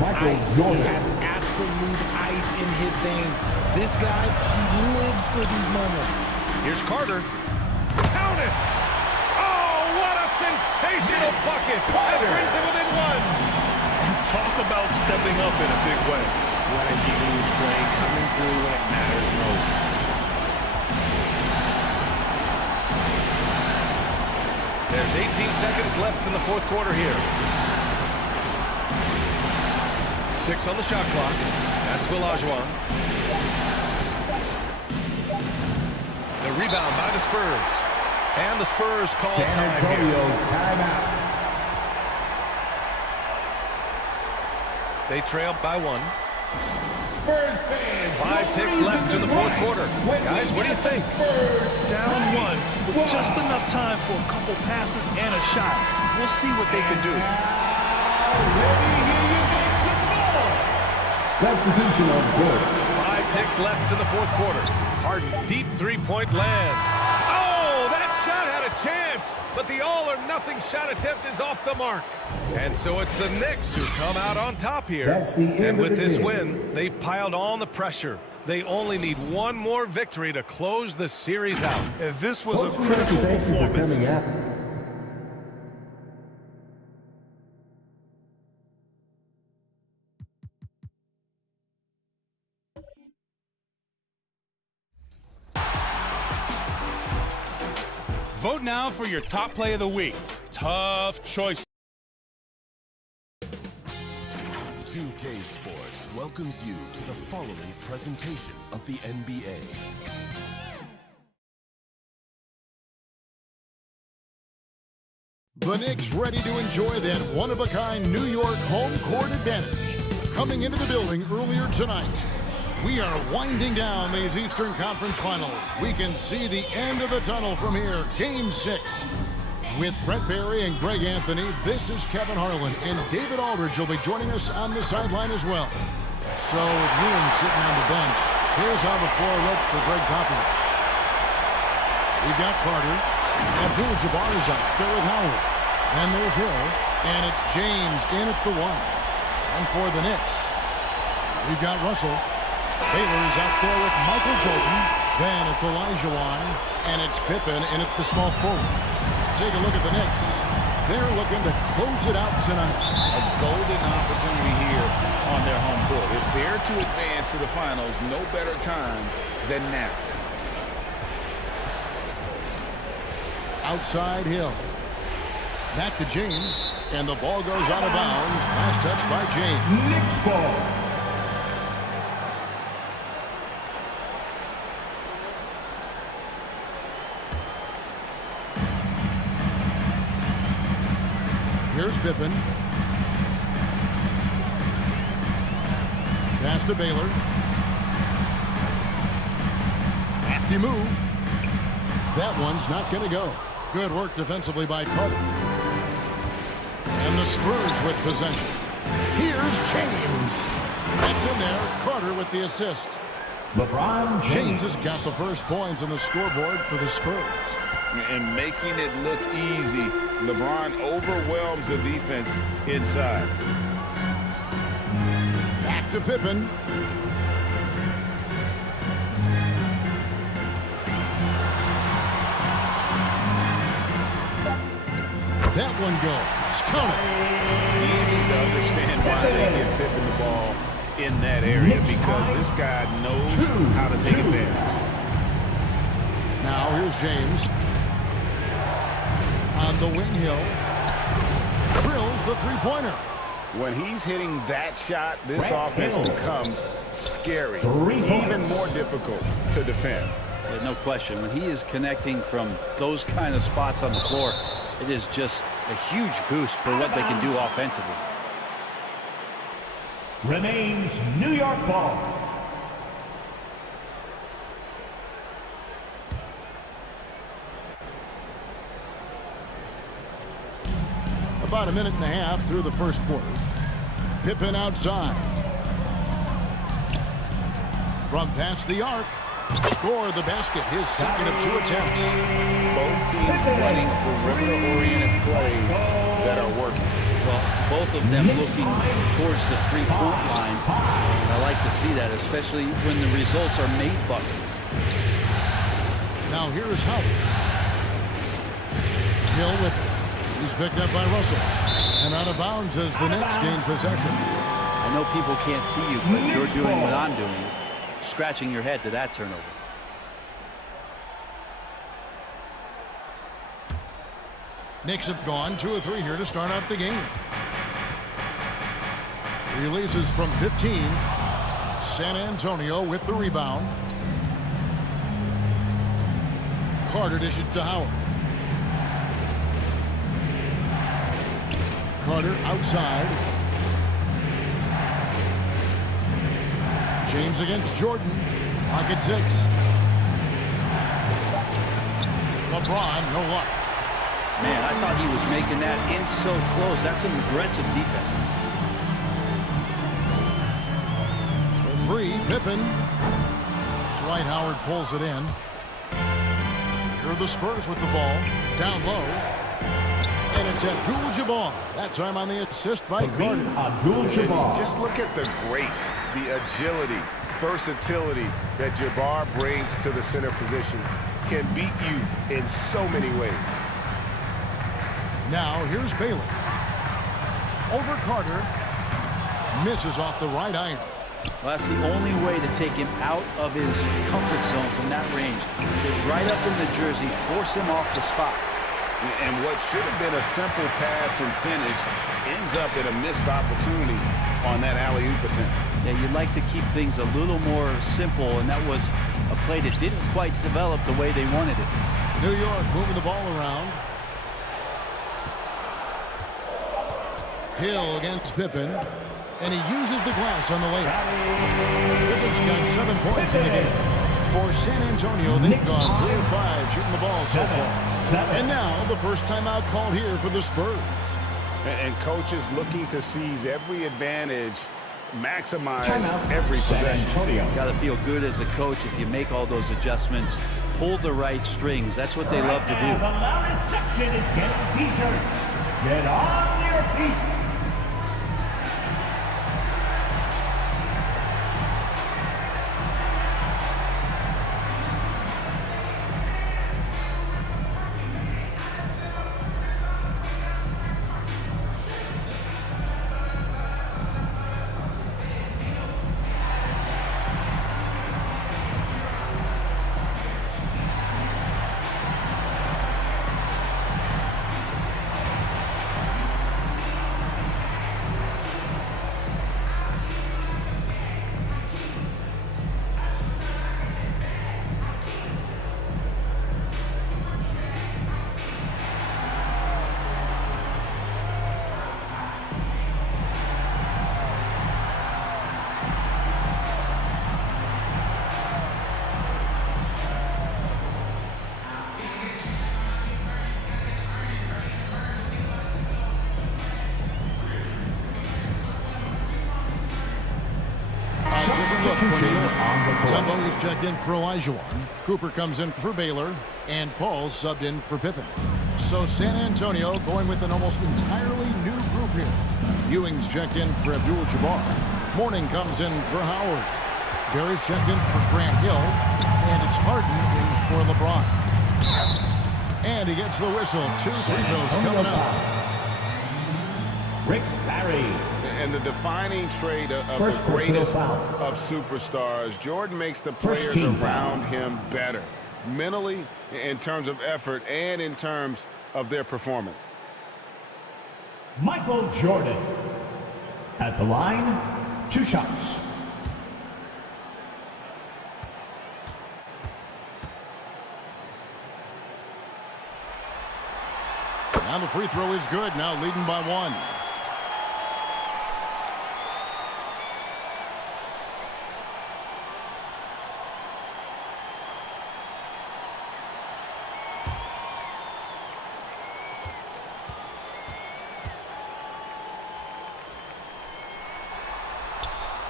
Michael Ice. Jordan. He has absolute ice in his veins. This guy lives for these moments. Here's Carter. Count it! Oh, what a sensational bucket! That brings him within 1. Talk about stepping up in a big way. What a huge play coming through when it matters most. There's 18 seconds left in the fourth quarter here. 6 on the shot clock. Pass to Olajuwon. The rebound by the Spurs. And the Spurs call time here. Timeout. They trail by 1. Spurs fans. 5 ticks left in the fourth quarter. Guys, what do you think? Down 1 with just enough time for a couple passes and a shot. We'll see what they can do. Substitution on board. 5 ticks left in the fourth quarter. Harden, deep three-point land. Oh, that shot had a chance, but the all-or-nothing shot attempt is off the mark. And so it's the Knicks who come out on top here. That's the end and of with the this game. win, they've piled on the pressure. They only need one more victory to close the series out. And this was a Coach, critical thank you for performance. coming out. Vote now for your top play of the week. Tough choice. 2K Sports welcomes you to the following presentation of the NBA. The Knicks ready to enjoy that one-of-a-kind New York home court advantage. Coming into the building earlier tonight, we are winding down these Eastern Conference Finals. We can see the end of the tunnel from here. Game 6. With Brett Barry and Greg Anthony, this is Kevin Harlan, and David Aldridge will be joining us on the sideline as well. So with Ewing sitting on the bench, here's how the floor looks for Greg Popovich. We've got Carter. Abdul-Jabbar is out there with Howard. And there's Hill. And it's James in at the 1. And for the Knicks, we've got Russell. Baylor's out there with Michael Jordan. Then it's Elijah Wan. And it's Pippen in at the small forward. Take a look at the Knicks. They're looking to close it out tonight. A golden opportunity here on their home court. If they're to advance to the finals, no better time than now. Outside Hill. Back to James. And the ball goes out of bounds. Last touch by James. Knicks ball. Here's Pippen. Pass to Baylor. Crafty move. That one's not going to go. Good work defensively by Carter. And the Spurs with possession. Here's James. That's in there. Carter with the assist. LeBron James has got the first points on the scoreboard for the Spurs. And making it look easy, LeBron overwhelms the defense inside. Back to Pippen. That one goes. Count it. Easy to understand why they give Pippen the ball in that area, because this guy knows how to take advantage. Now here's James. On the wing, Hill. Drills the three-pointer. When he's hitting that shot, this offense becomes scary, even more difficult to defend. There's no question. When he is connecting from those kind of spots on the floor, it is just a huge boost for what they can do offensively. Remains New York ball. About a minute and a half through the first quarter. Pippen outside. From past the arc. Score the basket. His second of 2 attempts. Both teams running perimeter-oriented plays that are working. Well, both of them looking towards the three-point line. And I like to see that, especially when the results are made buckets. Now here's Howard. Hill with it. He's picked up by Russell. And out of bounds as the Knicks gain possession. I know people can't see you, but you're doing what I'm doing. Scratching your head to that turnover. Knicks have gone 2 of 3 here to start out the game. Releases from 15. San Antonio with the rebound. Carter dishes it to Howard. Carter outside. James against Jordan. Pocket 6. LeBron, no luck. Man, I thought he was making that in so close. That's some aggressive defense. For 3, Pippen. Dwight Howard pulls it in. Here are the Spurs with the ball. Down low. And it's Abdul-Jabbar. That time on the assist by Carter. Abdul-Jabbar. Just look at the grace, the agility, versatility that Jabbar brings to the center position. Can beat you in so many ways. Now here's Baylor. Over Carter. Misses off the right iron. Well, that's the only way to take him out of his comfort zone from that range. Get right up in the jersey, force him off the spot. And what should have been a simple pass and finish ends up in a missed opportunity on that alley-oop attempt. Yeah, you'd like to keep things a little more simple, and that was a play that didn't quite develop the way they wanted it. New York moving the ball around. Hill against Pippen, and he uses the glass on the layup. Pippen's got 7 points in the game. For San Antonio, they've gone 3 of 5 shooting the ball so far. And now the first timeout called here for the Spurs. And coaches looking to seize every advantage, maximize every possession. Got to feel good as a coach if you make all those adjustments, pull the right strings. That's what they love to do. The loudest section is getting t-shirts. Get on your feet. Tumbo is checked in for Olajuwon. Cooper comes in for Baylor, and Paul subbed in for Pippen. So San Antonio going with an almost entirely new group here. Ewing's checked in for Abdul-Jabbar. Mourning comes in for Howard. Barry's checked in for Grant Hill, and it's Harden in for LeBron. And he gets the whistle. 2 free throws coming up. Rick Barry. And the defining trait of the greatest of superstars, Jordan makes the players around him better, mentally, in terms of effort, and in terms of their performance. Michael Jordan. At the line, 2 shots. And the free throw is good, now leading by 1.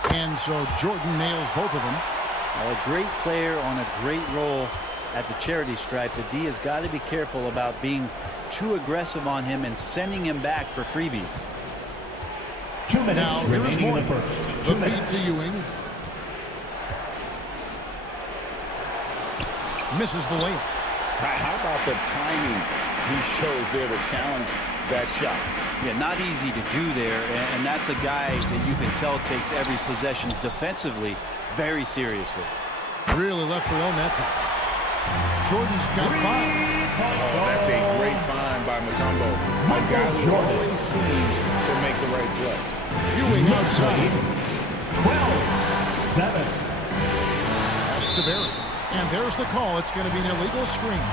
And so Jordan nails both of them. A great player on a great role at the charity stripe. The D has got to be careful about being too aggressive on him and sending him back for freebies. 2 minutes now, here's remaining more. in the first. The feed to Ewing. Misses the layup. How about the timing he shows there to challenge that shot? Yeah, not easy to do there, and that's a guy that you can tell takes every possession defensively very seriously. Really left alone that time. Jordan's got 5. Oh, that's a great find by Mutombo. A guy who always seems to make the right play. Ewing outside. 12-7. Pass to Barry. And there's the call. It's going to be an illegal screen.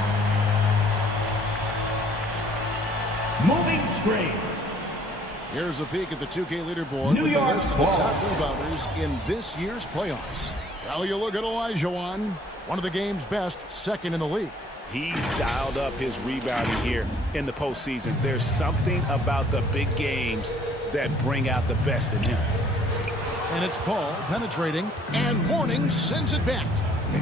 Moving screen. Here's a peek at the 2K leaderboard New with York the list of the ball. top rebounders in this year's playoffs. Well, you look at Olajuwon, one of the game's best, second in the league. He's dialed up his rebounding here in the postseason. There's something about the big games that bring out the best in him. And it's Paul penetrating, and Mourning sends it back.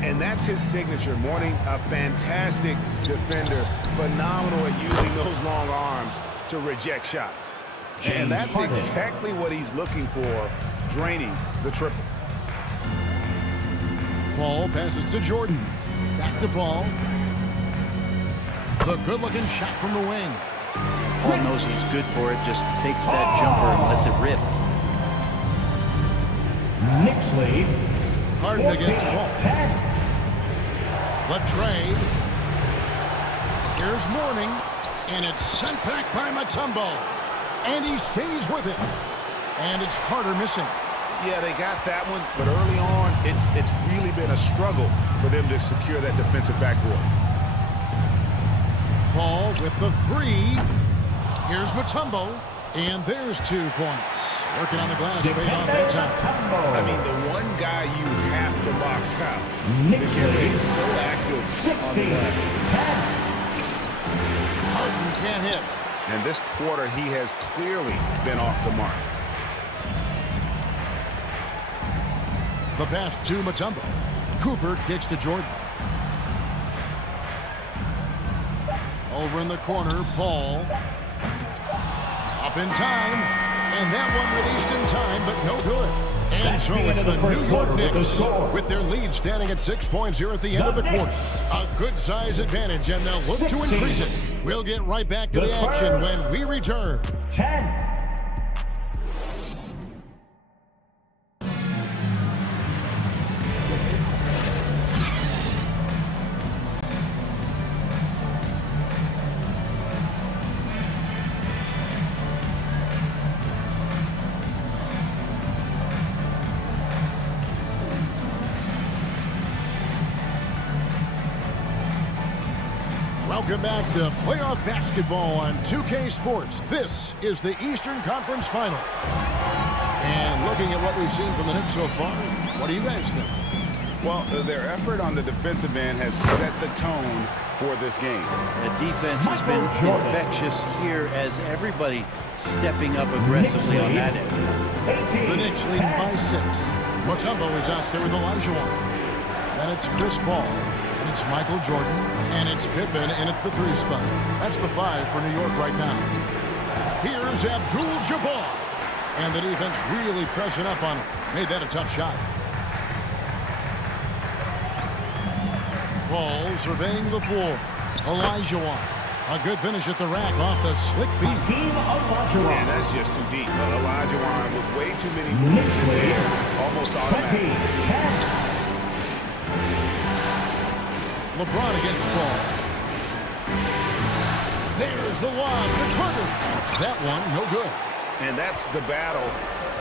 And that's his signature. Mourning, a fantastic defender, phenomenal at using those long arms to reject shots. And that's exactly what he's looking for, draining the triple. Paul passes to Jordan. Back to Paul. The good-looking shot from the wing. Paul knows he's good for it, just takes that jumper and lets it rip. Knicks lead. Harden against Paul. 10. The trade. Here's Mourning, and it's sent back by Mutombo. And he stays with it. And it's Carter missing. Yeah, they got that one, but early on, it's really been a struggle for them to secure that defensive backboard. Paul with the three. Here's Mutombo, and there's 2 points. Working on the glass, paid off that time. I mean, the one guy you have to box out. Because he's so active on the glass. Harden can't hit. And this quarter, he has clearly been off the mark. The pass to Mutombo. Cooper kicks to Jordan. Over in the corner, Paul. Up in time. And that one released in time, but no good. And so it's the New York Knicks with their lead standing at 6 points here at the end of the quarter. A good size advantage, and they'll look to increase it. We'll get right back to the action when we return. 10. Welcome back to playoff basketball on 2K Sports. This is the Eastern Conference Final. And looking at what we've seen from the Knicks so far, what do you guys think? Well, their effort on the defensive end has set the tone for this game. The defense has been infectious here as everybody stepping up aggressively on that end. The Knicks lead by 6. Mutombo is out there with Olajuwon. And it's Chris Paul. And it's Michael Jordan, and it's Pippen in at the 3 spot. That's the 5 for New York right now. Here's Abdul-Jabbar. And the defense really pressing up on him. Made that a tough shot. Paul surveying the floor. Olajuwon. A good finish at the rack off the slick feet. Man, that's just too deep. Olajuwon with way too many moves in there. Almost automatic. LeBron against Paul. There's the lob to Carter. That one, no good. And that's the battle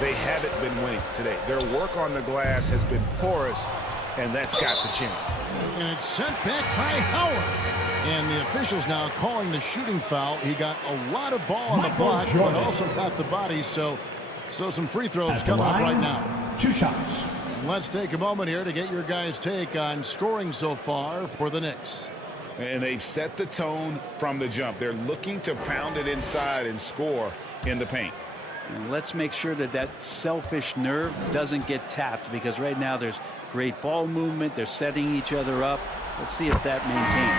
they haven't been winning today. Their work on the glass has been porous, and that's got to change. And it's sent back by Howard. And the officials now calling the shooting foul. He got a lot of ball on the block, but also got the body, so some free throws come up right now. 2 shots. Let's take a moment here to get your guys' take on scoring so far for the Knicks. And they've set the tone from the jump. They're looking to pound it inside and score in the paint. And let's make sure that that selfish nerve doesn't get tapped, because right now there's great ball movement. They're setting each other up. Let's see if that maintains.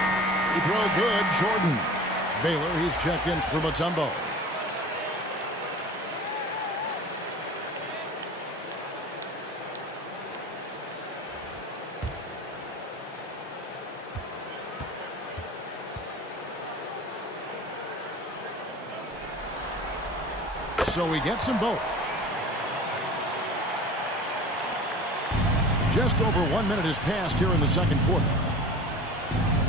He throw good, Jordan. Baylor, he's checked in for Mutombo. So he gets them both. Just over 1 minute has passed here in the second quarter.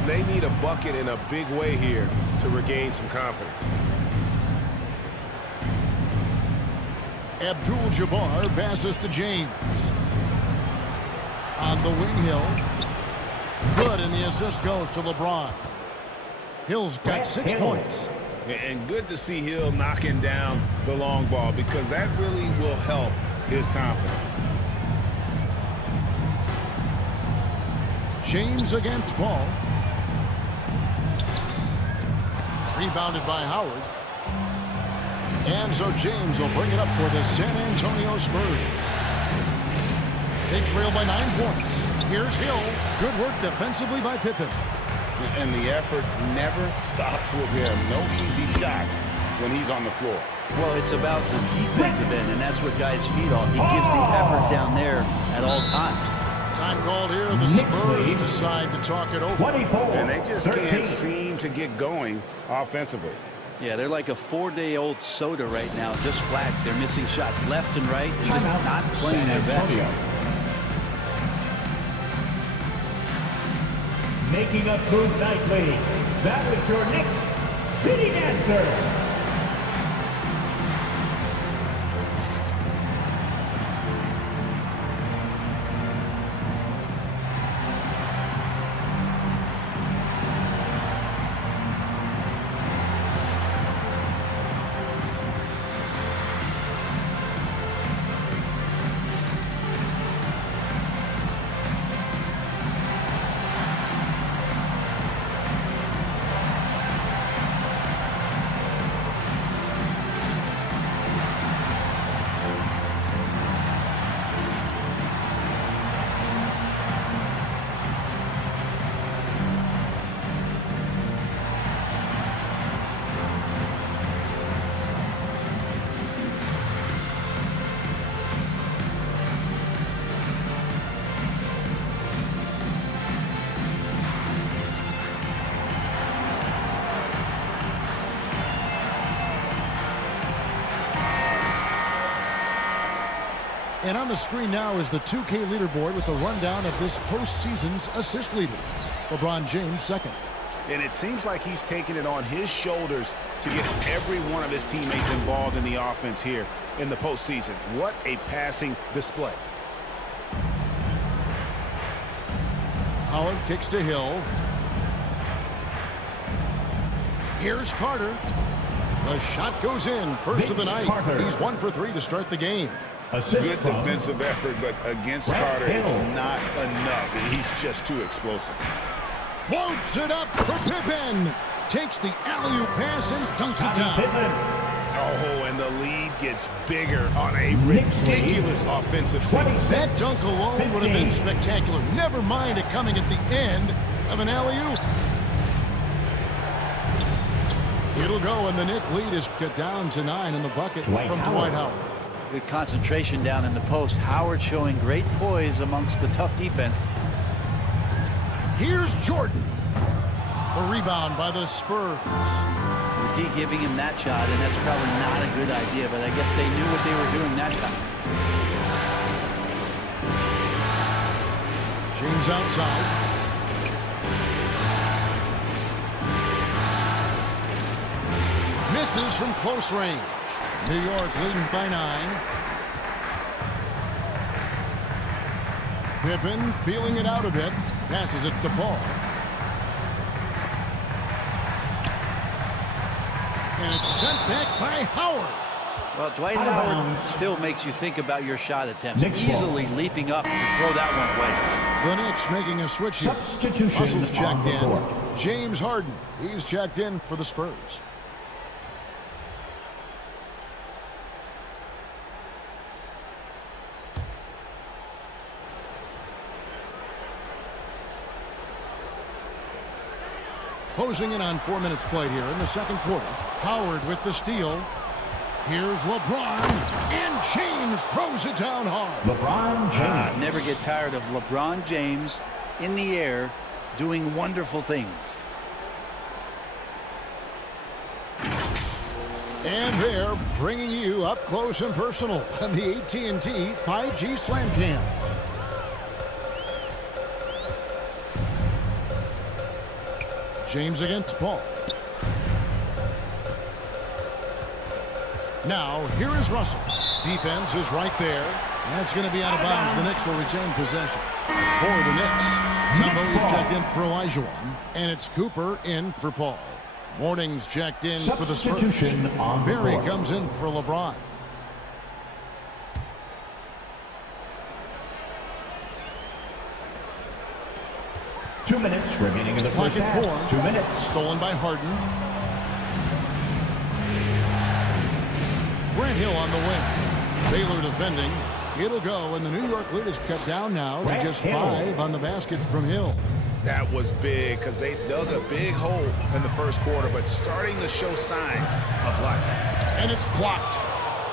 They need a bucket in a big way here to regain some confidence. Abdul-Jabbar passes to James. On the wing, Hill. Good, and the assist goes to LeBron. Hill's got 6 points. And good to see Hill knocking down the long ball, because that really will help his confidence. James against Paul. Rebounded by Howard. And so James will bring it up for the San Antonio Spurs. They trail by 9 points. Here's Hill. Good work defensively by Pippen. And the effort never stops with him. No easy shots when he's on the floor. Well, it's about the defensive end, and that's what guys feed off. He gives the effort down there at all times. Time called here. The Spurs decide to talk it over. 24. And they just can't seem to get going offensively. Yeah, they're like a 4-day-old soda right now, just flat. They're missing shots left and right and just not playing their best. Making us move nightly, that was your Knicks City Dancer. And on the screen now is the 2K leaderboard with a rundown of this postseason's assist leaders. LeBron James second. And it seems like he's taking it on his shoulders to get every one of his teammates involved in the offense here in the postseason. What a passing display. Howard kicks to Hill. Here's Carter. The shot goes in. First of the night. He's 1 for 3 to start the game. Good defensive effort, but against Carter, it's not enough. He's just too explosive. Floats it up for Pippen. Takes the alley-oop pass and dunks it down. Oh, and the lead gets bigger on a ridiculous offensive sequence. That dunk alone would have been spectacular. Never mind it coming at the end of an alley-oop. It'll go, and the Knicks lead is cut down to 9 in the bucket from Dwight Howard. Good concentration down in the post. Howard showing great poise amongst the tough defense. Here's Jordan. The rebound by the Spurs. D giving him that shot, and that's probably not a good idea, but I guess they knew what they were doing that time. James outside. Misses from close range. New York leading by 9. Pippen feeling it out a bit. Passes it to Paul. And it's sent back by Howard. Well, Dwight Howard still makes you think about your shot attempts. Easily leaping up to throw that one away. The Knicks making a switch here. Russell's checked in. James Harden. He's checked in for the Spurs. Closing in on 4 minutes played here in the second quarter. Howard with the steal. Here's LeBron, and James throws it down hard. LeBron James. Never get tired of LeBron James in the air doing wonderful things. And they're bringing you up close and personal on the AT&T 5G Slam Cam. James against Paul. Now, here is Russell. Defense is right there. That's going to be out of bounds. The Knicks will retain possession. For the Knicks, Tembo is checked in for Olajuwon, and it's Cooper in for Paul. Morning's checked in for the Spurs. Barry comes in for LeBron. Two minutes remaining in the first half. 2 minutes. Stolen by Harden. Grant Hill on the wing. Baylor defending. It'll go, and the New York lead is cut down now to just 5 on the baskets from Hill. That was big because they dug a big hole in the first quarter, but starting to show signs of life. And it's blocked.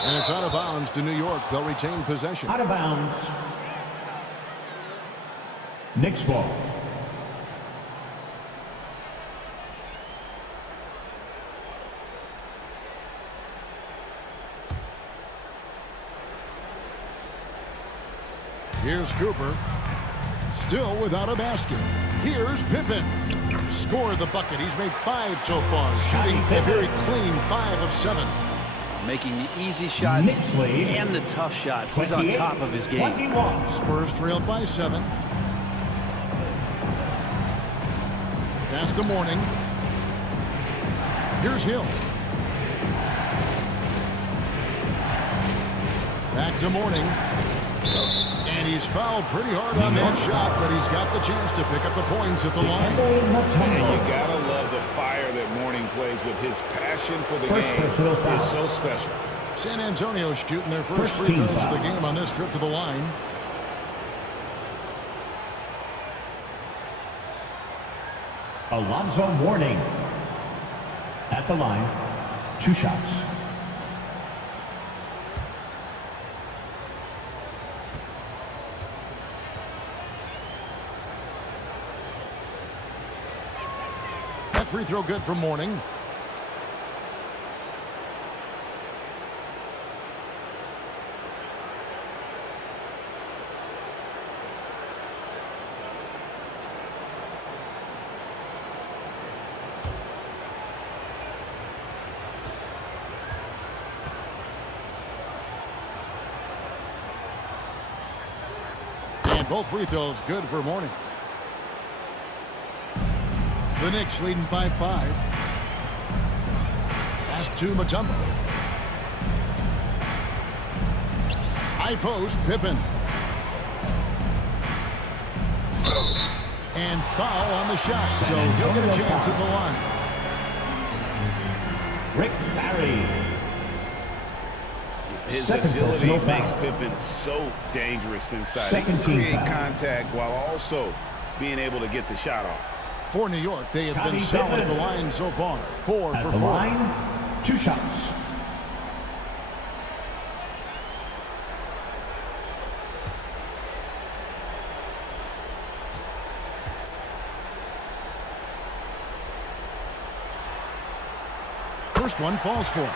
And it's out of bounds to New York. They'll retain possession. Out of bounds. Knicks ball. Here's Cooper. Still without a basket. Here's Pippen. Scored the bucket. He's made 5 so far. Shooting a very clean 5 of 7. Making the easy shots and the tough shots. He's on top of his game. Spurs trailed by 7. Pass to Mourning. Here's Hill. Back to Mourning. And he's fouled pretty hard on that shot, but he's got the chance to pick up the points at the line. And you gotta love the fire that Mourning plays with. His passion for the game is so special. San Antonio shooting their first free throws of the game on this trip to the line. Alonzo Mourning at the line, 2 shots. That free throw good for Mourning. Both free throws good for Mourning. The Knicks leading by 5. Pass to Mutombo. High post, Pippen. And foul on the shot, so he'll get a chance at the line. Rick Barry. His agility makes Pippen so dangerous inside. He can create contact while also being able to get the shot off. For New York, they have been solid at the line so far. 4 for 4. Line, 2 shots. First one falls for him.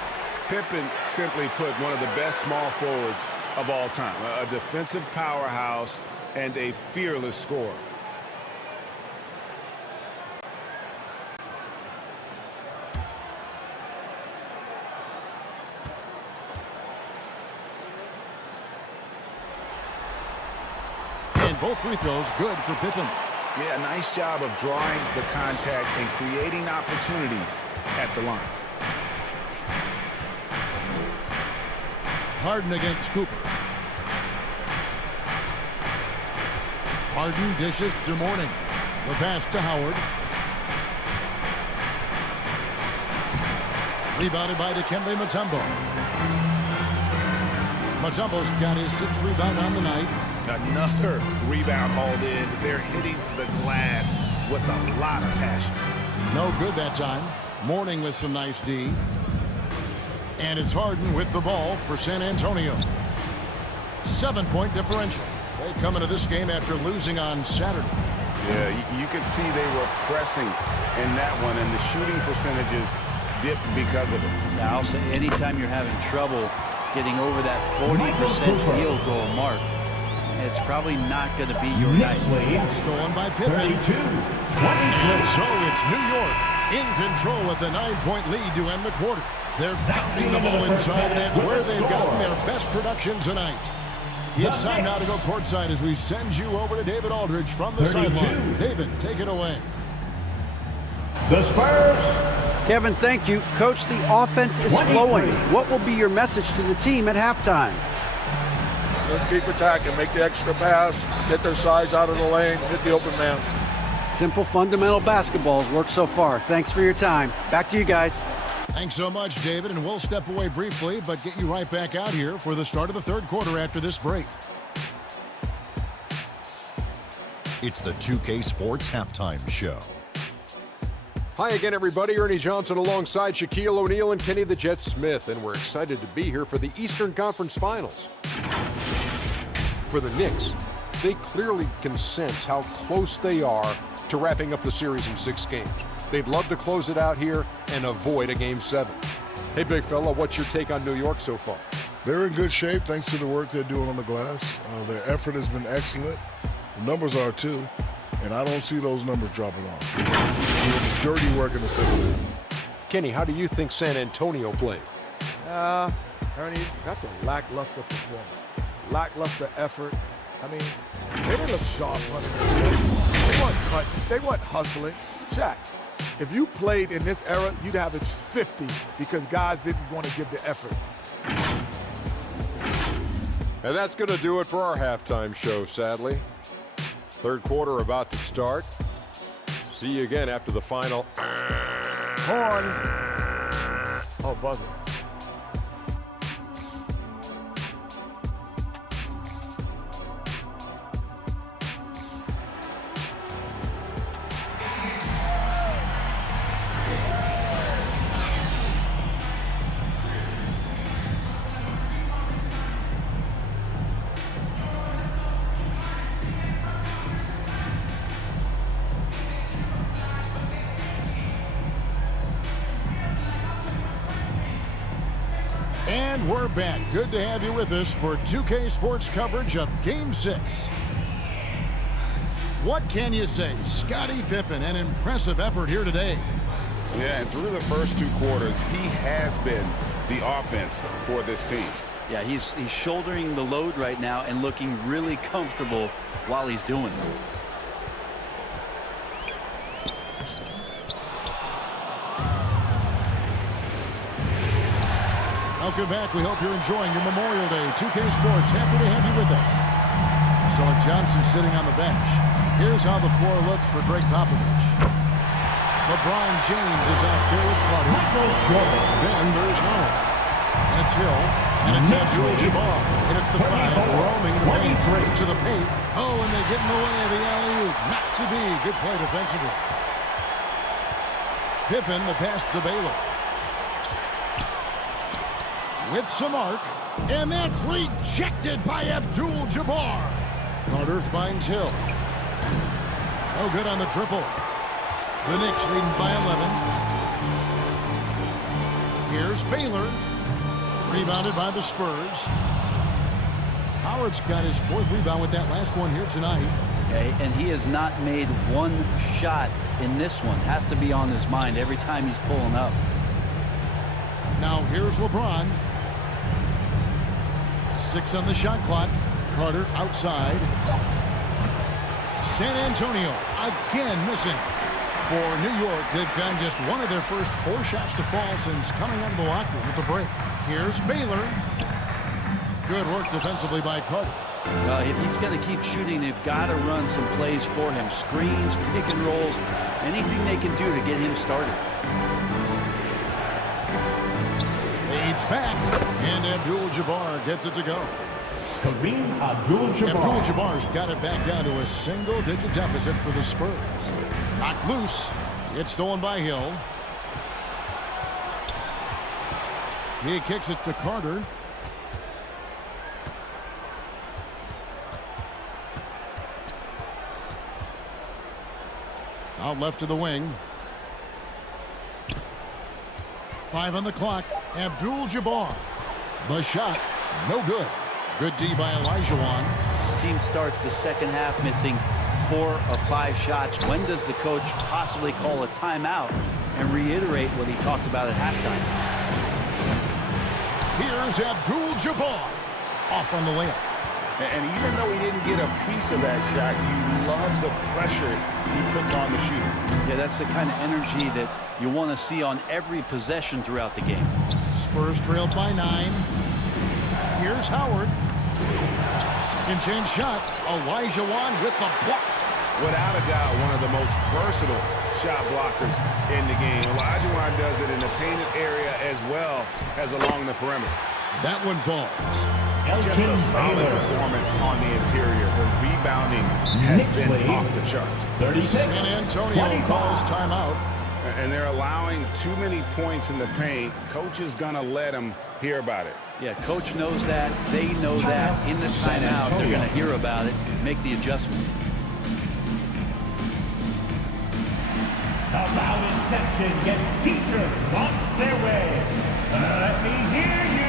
Pippen simply put one of the best small forwards of all time. A defensive powerhouse and a fearless scorer. And both free throws good for Pippen. Yeah, nice job of drawing the contact and creating opportunities at the line. Harden against Cooper. Harden dishes to Mourning. The pass to Howard. Rebounded by Dikembe Mutombo. Mutombo's got his 6th rebound on the night. Another rebound hauled in. They're hitting the glass with a lot of passion. No good that time. Mourning with some nice D. And it's Harden with the ball for San Antonio. 7-point differential. They come into this game after losing on Saturday. Yeah, you could see they were pressing in that one, and the shooting percentages dipped because of it. Now, I'll say anytime you're having trouble getting over that 40% field goal mark, it's probably not going to be your night. Stolen by Pippen. 32-23. And so it's New York in control with a 9-point lead to end the quarter. They're pounding the ball inside. That's where they've gotten their best production tonight. It's time now to go courtside as we send you over to David Aldridge from the sideline. David, take it away. The Spurs. Kevin, thank you. Coach, the offense is flowing. What will be your message to the team at halftime? Let's keep attacking, make the extra pass, get their size out of the lane, hit the open man. Simple, fundamental basketball's worked so far. Thanks for your time. Back to you guys. Thanks so much, David, and we'll step away briefly, but get you right back out here for the start of the 3rd quarter after this break. It's the 2K Sports Halftime Show. Hi again, everybody. Ernie Johnson alongside Shaquille O'Neal and Kenny the Jet Smith, and we're excited to be here for the Eastern Conference Finals. For the Knicks, they clearly can sense how close they are to wrapping up the series in 6 games. They'd love to close it out here and avoid a Game 7. Hey, big fella, what's your take on New York so far? They're in good shape thanks to the work they're doing on the glass. Their effort has been excellent. The numbers are too, and I don't see those numbers dropping off. It's dirty work in the second half. Kenny, how do you think San Antonio played? Ernie, that's a lackluster performance. Lackluster effort. I mean, they didn't look sharp running this game. They weren't cutting. They weren't hustling. Shaq, if you played in this era, you'd average 50 because guys didn't want to give the effort. And that's going to do it for our halftime show, sadly. Third quarter about to start. See you again after the final. Horn. Oh, buzzer. And we're back. Good to have you with us for 2K Sports coverage of Game 6. What can you say? Scottie Pippen, an impressive effort here today. Yeah, and through the first 2 quarters, he has been the offense for this team. Yeah, he's shouldering the load right now and looking really comfortable while he's doing it. Welcome back. We hope you're enjoying your Memorial Day. 2K Sports, happy to have you with us. So Johnson sitting on the bench. Here's how the floor looks for Greg Popovich. LeBron James is out there with Carter. Then there's Howard. That's Hill. And it's Abdul-Jabbar. In at the 5, roaming the paint. To the paint. Oh, and they get in the way of the alley-oop. Not to be. Good play defensively. Pippen, the pass to Baylor. With some arc, and that's rejected by Abdul-Jabbar. Carter finds Hill. No good on the triple. The Knicks leading by 11. Here's Baylor. Rebounded by the Spurs. Howard's got his 4th rebound with that last one here tonight. Okay, and he has not made one shot in this one. Has to be on his mind every time he's pulling up. Now here's LeBron. 6 on the shot clock. Carter outside. San Antonio again missing. For New York, they've gotten just one of their first 4 shots to fall since coming out of the locker room with the break. Here's Baylor. Good work defensively by Carter. If he's going to keep shooting, they've got to run some plays for him. Screens, pick and rolls, anything they can do to get him started. Fades back, and Abdul-Jabbar gets it to go. Kareem Abdul-Jabbar. Abdul-Jabbar's got it back down to a single-digit deficit for the Spurs. Knocked loose. It's stolen by Hill. He kicks it to Carter. Out left to the wing. 5 on the clock. Abdul-Jabbar. The shot, no good. Good D by Olajuwon. Team starts the second half missing 4 of 5 shots. When does the coach possibly call a timeout and reiterate what he talked about at halftime? Here's Abdul-Jabbar. Off on the layup. And even though he didn't get a piece of that shot, you love the pressure he puts on the shooter. Yeah, that's the kind of energy that you want to see on every possession throughout the game. Spurs trailed by 9. Here's Howard. Second chance shot. Olajuwon with the block. Without a doubt, one of the most versatile shot blockers in the game. Olajuwon does it in the painted area as well as along the perimeter. That one falls. Just a solid performance on the interior. The rebounding has been off the charts. San Antonio calls timeout. And they're allowing too many points in the paint. Coach is going to let them hear about it. Yeah, coach knows that. They know that. In the timeout, they're going to hear about it, make the adjustment. The loudest section gets t-shirts launched their way. Let me hear you.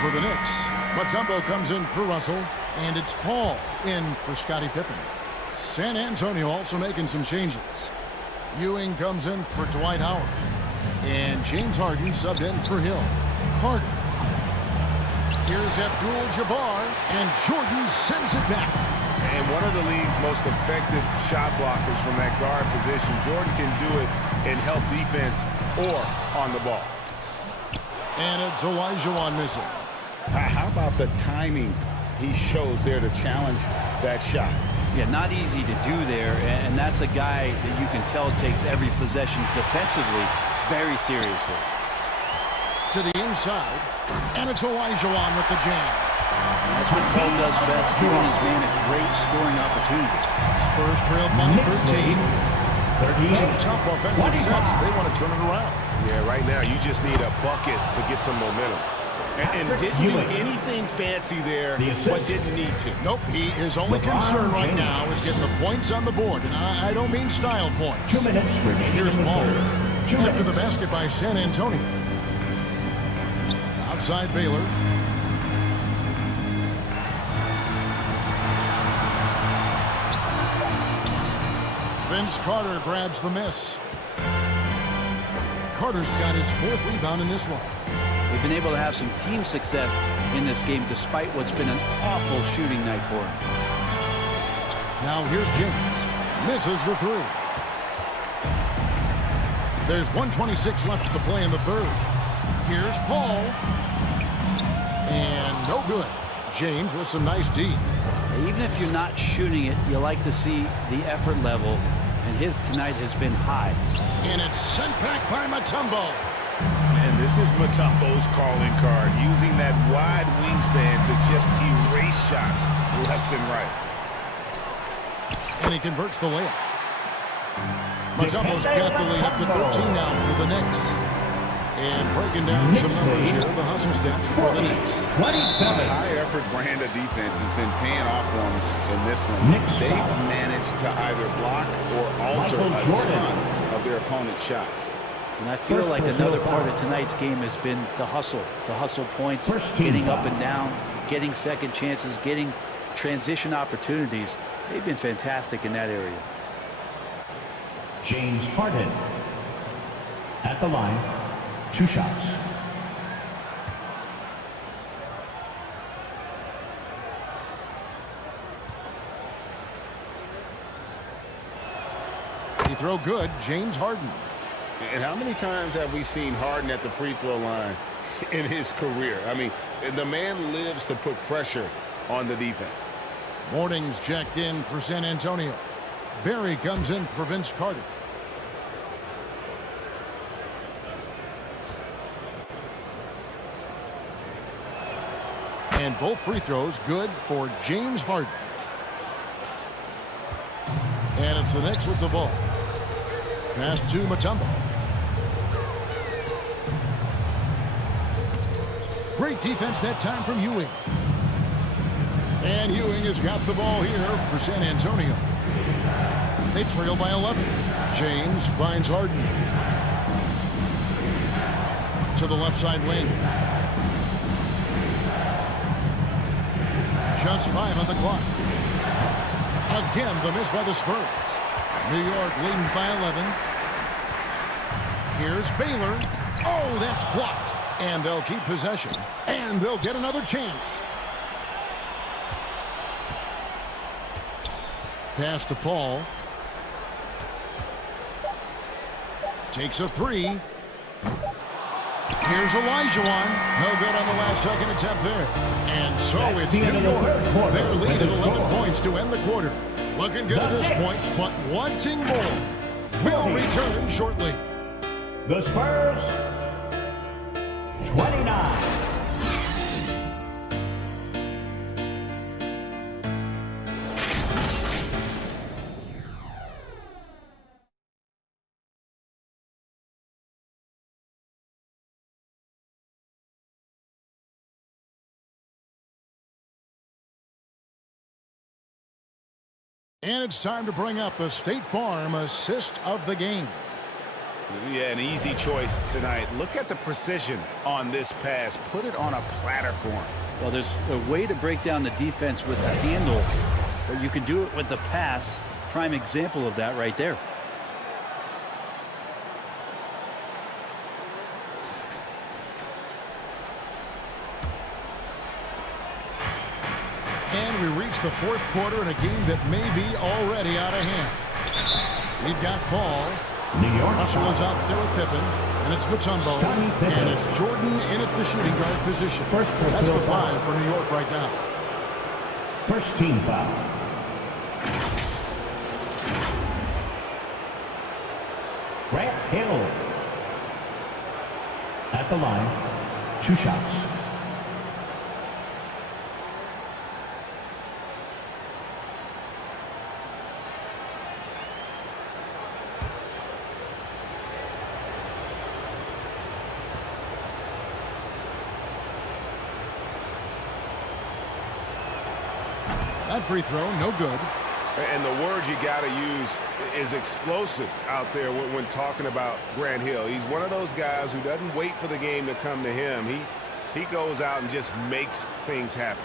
for the Knicks. Mutombo comes in for Russell, and it's Paul in for Scottie Pippen. San Antonio also making some changes. Ewing comes in for Dwight Howard, and James Harden subbed in for Hill. Carter. Here's Abdul-Jabbar, and Jordan sends it back. And one of the league's most effective shot blockers from that guard position. Jordan can do it in help defense or on the ball. And it's Olajuwon missing. How about the timing he shows there to challenge that shot? Yeah, not easy to do there, and that's a guy that you can tell takes every possession defensively very seriously. To the inside, and it's Olajuwon with the jam. That's what Paul does best, giving his man a great scoring opportunity. Spurs trail by 13. Some tough offensive sets. They want to turn it around. Yeah, right now you just need a bucket to get some momentum. And didn't do anything fancy there, but didn't need to. Nope, he is only concern right now is getting the points on the board. And I don't mean style points. 2 minutes remaining. Here's Paul. After the basket by San Antonio. Outside Baylor. Vince Carter grabs the miss. Carter's got his 4th rebound in this one. They've been able to have some team success in this game despite what's been an awful shooting night for him. Now here's James. Misses the 3. There's 1:26 left to play in the 3rd. Here's Paul. And no good. James with some nice D. Even if you're not shooting it, you like to see the effort level, and his tonight has been high. And it's sent back by Mutombo. And this is Mutombo's calling card, using that wide wingspan to just erase shots left and right. And he converts the layup. Mutombo's got the lead up to 13 now for the Knicks. And breaking down some numbers here, the hustle stats for the Knicks. The high-effort brand of defense has been paying off for them in this one. They've managed to either block or alter a ton of their opponent's shots. And I feel like another part of tonight's game has been the hustle points, getting up and down, getting second chances, getting transition opportunities. They've been fantastic in that area. James Harden at the line. 2 shots. He throw good, James Harden. And how many times have we seen Harden at the free throw line in his career? I mean, the man lives to put pressure on the defense. Morning's checked in for San Antonio. Barry comes in for Vince Carter. And both free throws good for James Harden. And it's the Knicks with the ball. Pass to Mutombo. Great defense that time from Ewing. And Ewing has got the ball here for San Antonio. They trail by 11. James finds Harden. To the left side wing. Just 5 on the clock. Again, the miss by the Spurs. New York leading by 11. Here's Baylor. Oh, that's blocked. And they'll keep possession. And they'll get another chance. Pass to Paul. Takes a 3. Here's Olajuwon. No good on the last second attempt there. And so it's New York. Their lead at 11 points to end the quarter. Looking good at this point, but wanting more. We'll return shortly. The Spurs, 29. And it's time to bring up the State Farm assist of the game. Yeah, an easy choice tonight. Look at the precision on this pass. Put it on a platter for him. Well, there's a way to break down the defense with the handle, but you can do it with the pass. Prime example of that right there. And we reach the fourth quarter in a game that may be already out of hand. We've got Paul. Russell is out there with Pippen. And it's Mutombo. And it's Jordan in at the shooting guard position. That's the 5 for New York right now. First team foul. Grant Hill. At the line. 2 shots. That free throw, no good. And the word you got to use is explosive out there when talking about Grant Hill. He's one of those guys who doesn't wait for the game to come to him. He goes out and just makes things happen.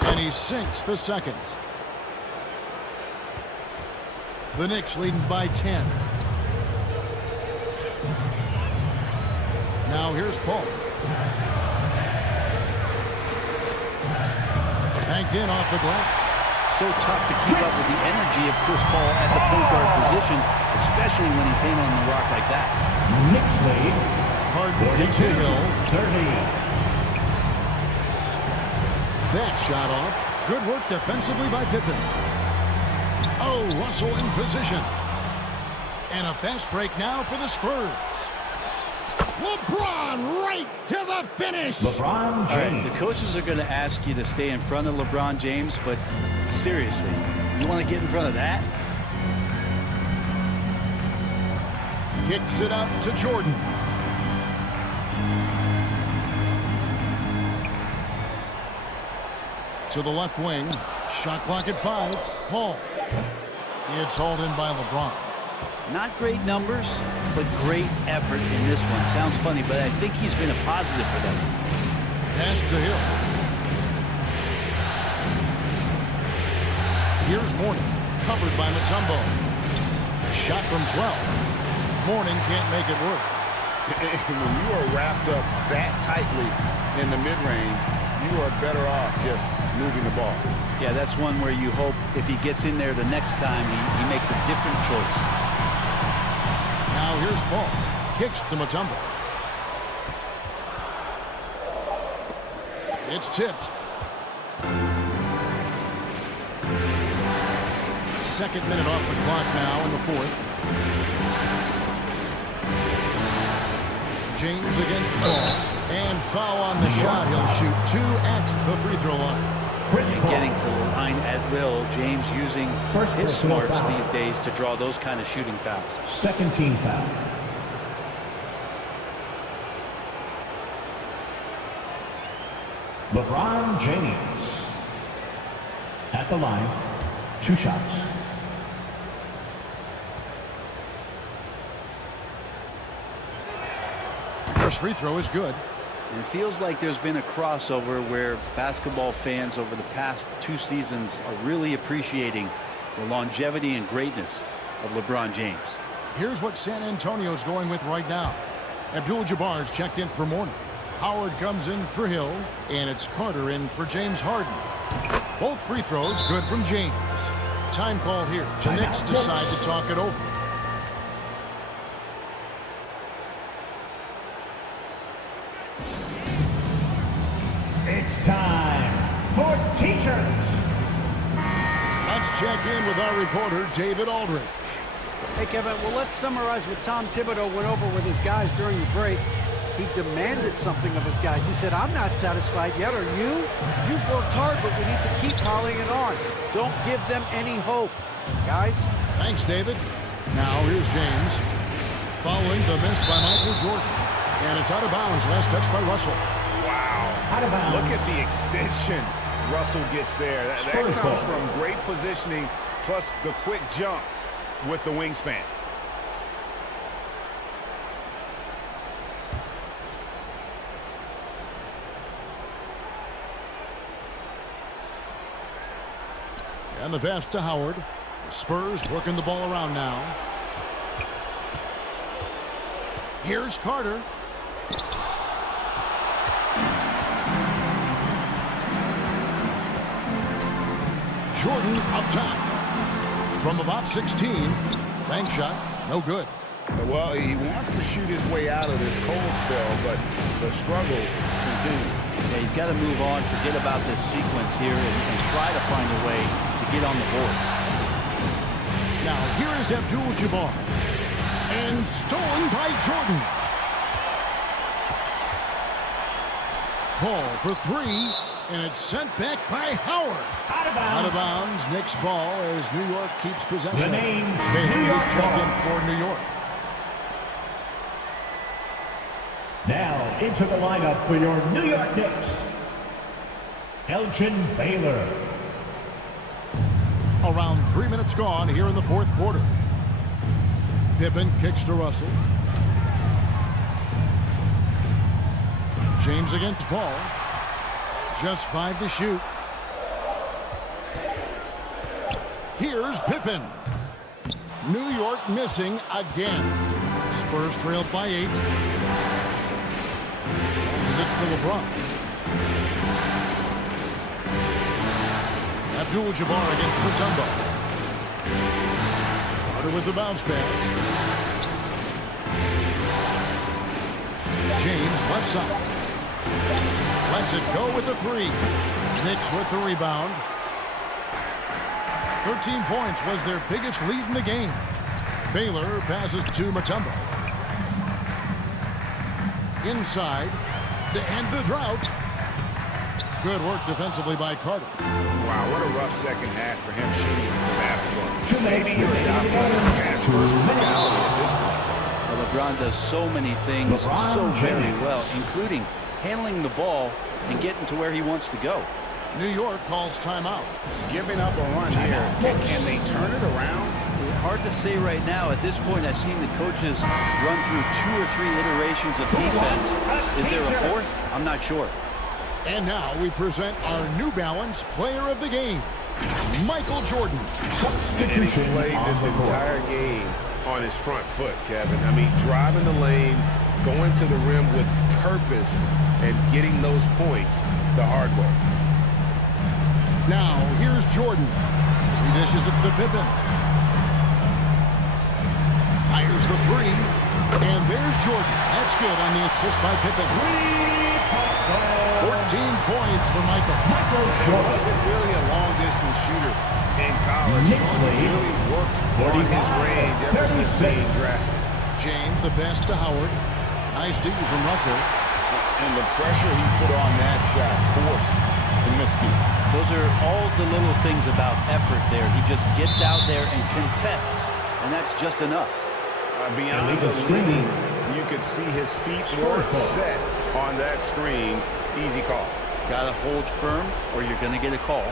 And he sinks the second. The Knicks leading by 10. Now here's Paul. Banked in off the glass. So tough to keep up with the energy of Chris Paul at the point guard position, especially when he's handling the rock like that. Knicks lead. Harden gets to Hill. 30. That shot off. Good work defensively by Pippen. Oh, Russell in position. And a fast break now for the Spurs. LeBron right to the finish. LeBron James. All right, the coaches are going to ask you to stay in front of LeBron James, but seriously, you want to get in front of that? Kicks it out to Jordan. To the left wing. Shot clock at 5. Paul. It's hauled in by LeBron. Not great numbers, but great effort in this one. Sounds funny, but I think he's been a positive for them. Pass to Hill. Here's Mourning. Covered by Mutombo. Shot from 12. Mourning can't make it work. When you are wrapped up that tightly in the mid-range, you are better off just moving the ball. Yeah, that's one where you hope if he gets in there the next time, he makes a different choice. Now here's Paul. Kicks to Mutombo. It's tipped. Second minute off the clock now in the fourth. James against Paul. And foul on the shot. He'll shoot 2 at the free throw line. And getting to the line at will. James using his smarts these days to draw those kind of shooting fouls. Second team foul. LeBron James. At the line. 2 shots. First free throw is good. And it feels like there's been a crossover where basketball fans over the past 2 seasons are really appreciating the longevity and greatness of LeBron James. Here's what San Antonio's going with right now. Abdul-Jabbar's checked in for Mourning. Howard comes in for Hill, and it's Carter in for James Harden. Both free throws good from James. Time called here. The Knicks decide to talk it over. It's time for T-shirts. Let's check in with our reporter, David Aldridge. Hey, Kevin, well, let's summarize what Tom Thibodeau went over with his guys during the break. He demanded something of his guys. He said, I'm not satisfied yet, are you? You've worked hard, but we need to keep piling it on. Don't give them any hope. Guys? Thanks, David. Now here's James. Following the miss by Michael Jordan. And it's out of bounds. Last touch by Russell. Wow. Look at the extension Russell gets there. That comes from great positioning plus the quick jump with the wingspan. And the pass to Howard. The Spurs working the ball around now. Here's Carter. Jordan up top. From about 16. Bank shot. No good. Well, he wants to shoot his way out of this cold spell, but the struggles continue. Yeah, he's got to move on, forget about this sequence here, and try to find a way to get on the board. Now, here is Abdul-Jabbar. And stolen by Jordan. Ball for three, and it's sent back by Howard. Out of bounds. Knicks ball as New York keeps possession. Bailey is checked in for New York. Now into the lineup for your New York Knicks, Elgin Baylor. Around 3 minutes gone here in the fourth quarter. Pippen kicks to Russell. James against Paul. Just 5 to shoot. Here's Pippen. New York missing again. Spurs trailed by 8. Passes it to LeBron. Abdul-Jabbar against Mutombo. Carter with the bounce pass. James left side. Lets it go with the three. Knicks with the rebound. 13 points was their biggest lead in the game. Baylor passes to Mutombo. Inside to end the drought. Good work defensively by Carter. Wow, what a rough second half for him shooting the basketball. Maybe you're adopting a pass-first mentality at this point. Well, LeBron does so many things so very well, including handling the ball and getting to where he wants to go. New York calls timeout. Giving up a run here. Can they turn it around? Hard to say right now. At this point, I've seen the coaches run through 2 or 3 iterations of defense. Is there a fourth? I'm not sure. And now we present our New Balance player of the game, Michael Jordan. And he played this entire game on his front foot, Kevin. I mean, driving the lane, going to the rim with purpose, and getting those points the hard way. Now, here's Jordan. He dishes it to Pippen. Fires the three. And there's Jordan. That's good on the assist by Pippen. 14 points for Michael. He wasn't really a long-distance shooter in college. He really worked on his range ever since being drafted. James, the pass to Howard. Nice D from Russell. And the pressure he put on that shot forced the miscue. Those are all the little things about effort there. He just gets out there and contests, and that's just enough. Beyond the screen, you could see his feet were set on that screen. Easy call. Got to hold firm or you're going to get a call.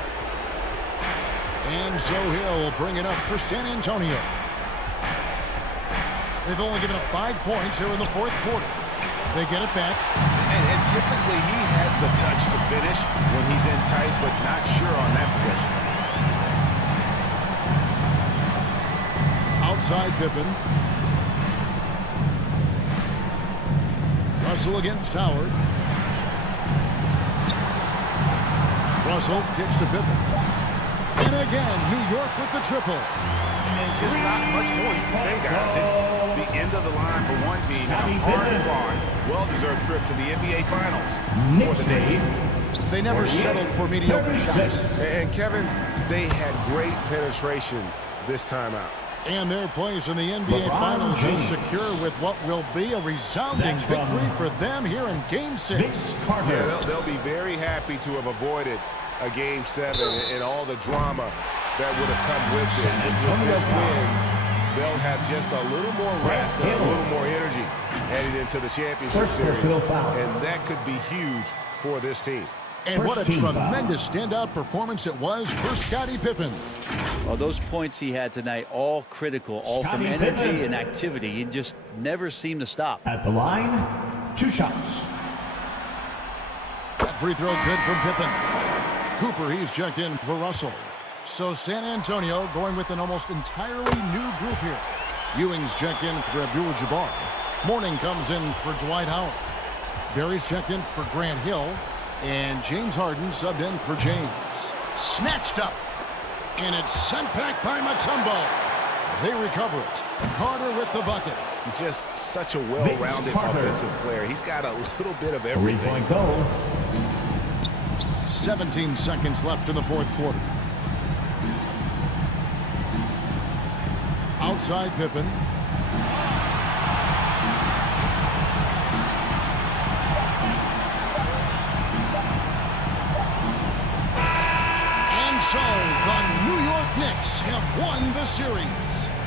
And Joe Hill will bring it up for San Antonio. They've only given up 5 points here in the fourth quarter. They get it back. And typically he has the touch to finish when he's in tight, but not sure on that possession. Outside Pippen. Russell against Howard. Russell kicks to Pippen. And again, New York with the triple. And just not much more you can say, guys. It's the end of the line for one team and a hard-fought, well-deserved trip to the NBA Finals for the Knicks. They never settled for mediocre shots. And Kevin, they had great penetration this time out. And their place in the NBA Finals is secure with what will be a resounding victory for them here in Game 6. Yeah, they'll be very happy to have avoided a Game 7 and all the drama that would have come with it. With this win, they'll have just a little more rest and a little more energy heading into the championship series. And that could be huge for this team. And what a tremendous standout performance it was for Scottie Pippen. Well, those points he had tonight, all critical, all from energy and activity. He just never seemed to stop. At the line, 2 shots. That free throw good from Pippen. Cooper, he's checked in for Russell. So San Antonio going with an almost entirely new group here. Ewing's checked in for Abdul-Jabbar. Mourning comes in for Dwight Howard. Barry's checked in for Grant Hill. And James Harden subbed in for James. Snatched up. And it's sent back by Mutombo. They recover it. Carter with the bucket. Just such a well-rounded offensive player. He's got a little bit of everything. 3-point goal. 17 seconds left in the fourth quarter. Outside Pippen. And so the New York Knicks have won the series.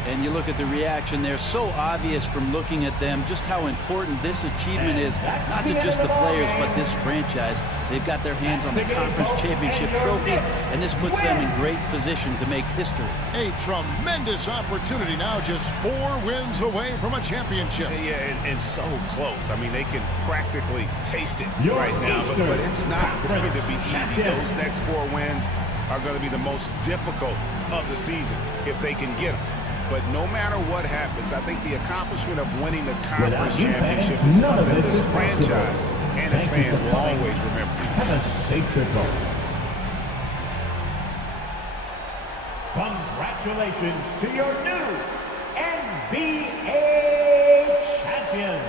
And you look at the reaction there, so obvious from looking at them just how important this achievement is, not to just the players, but this franchise. They've got their hands on the conference championship trophy, and this puts them in great position to make history. A tremendous opportunity now, just 4 wins away from a championship. Yeah, and so close. I mean, they can practically taste it right now, but it's not going to be easy. Those next 4 wins are going to be the most difficult of the season if they can get them. But no matter what happens, I think the accomplishment of winning the conference championship is something this franchise and its fans will always remember. Have a safe trip home. Congratulations to your new NBA champions.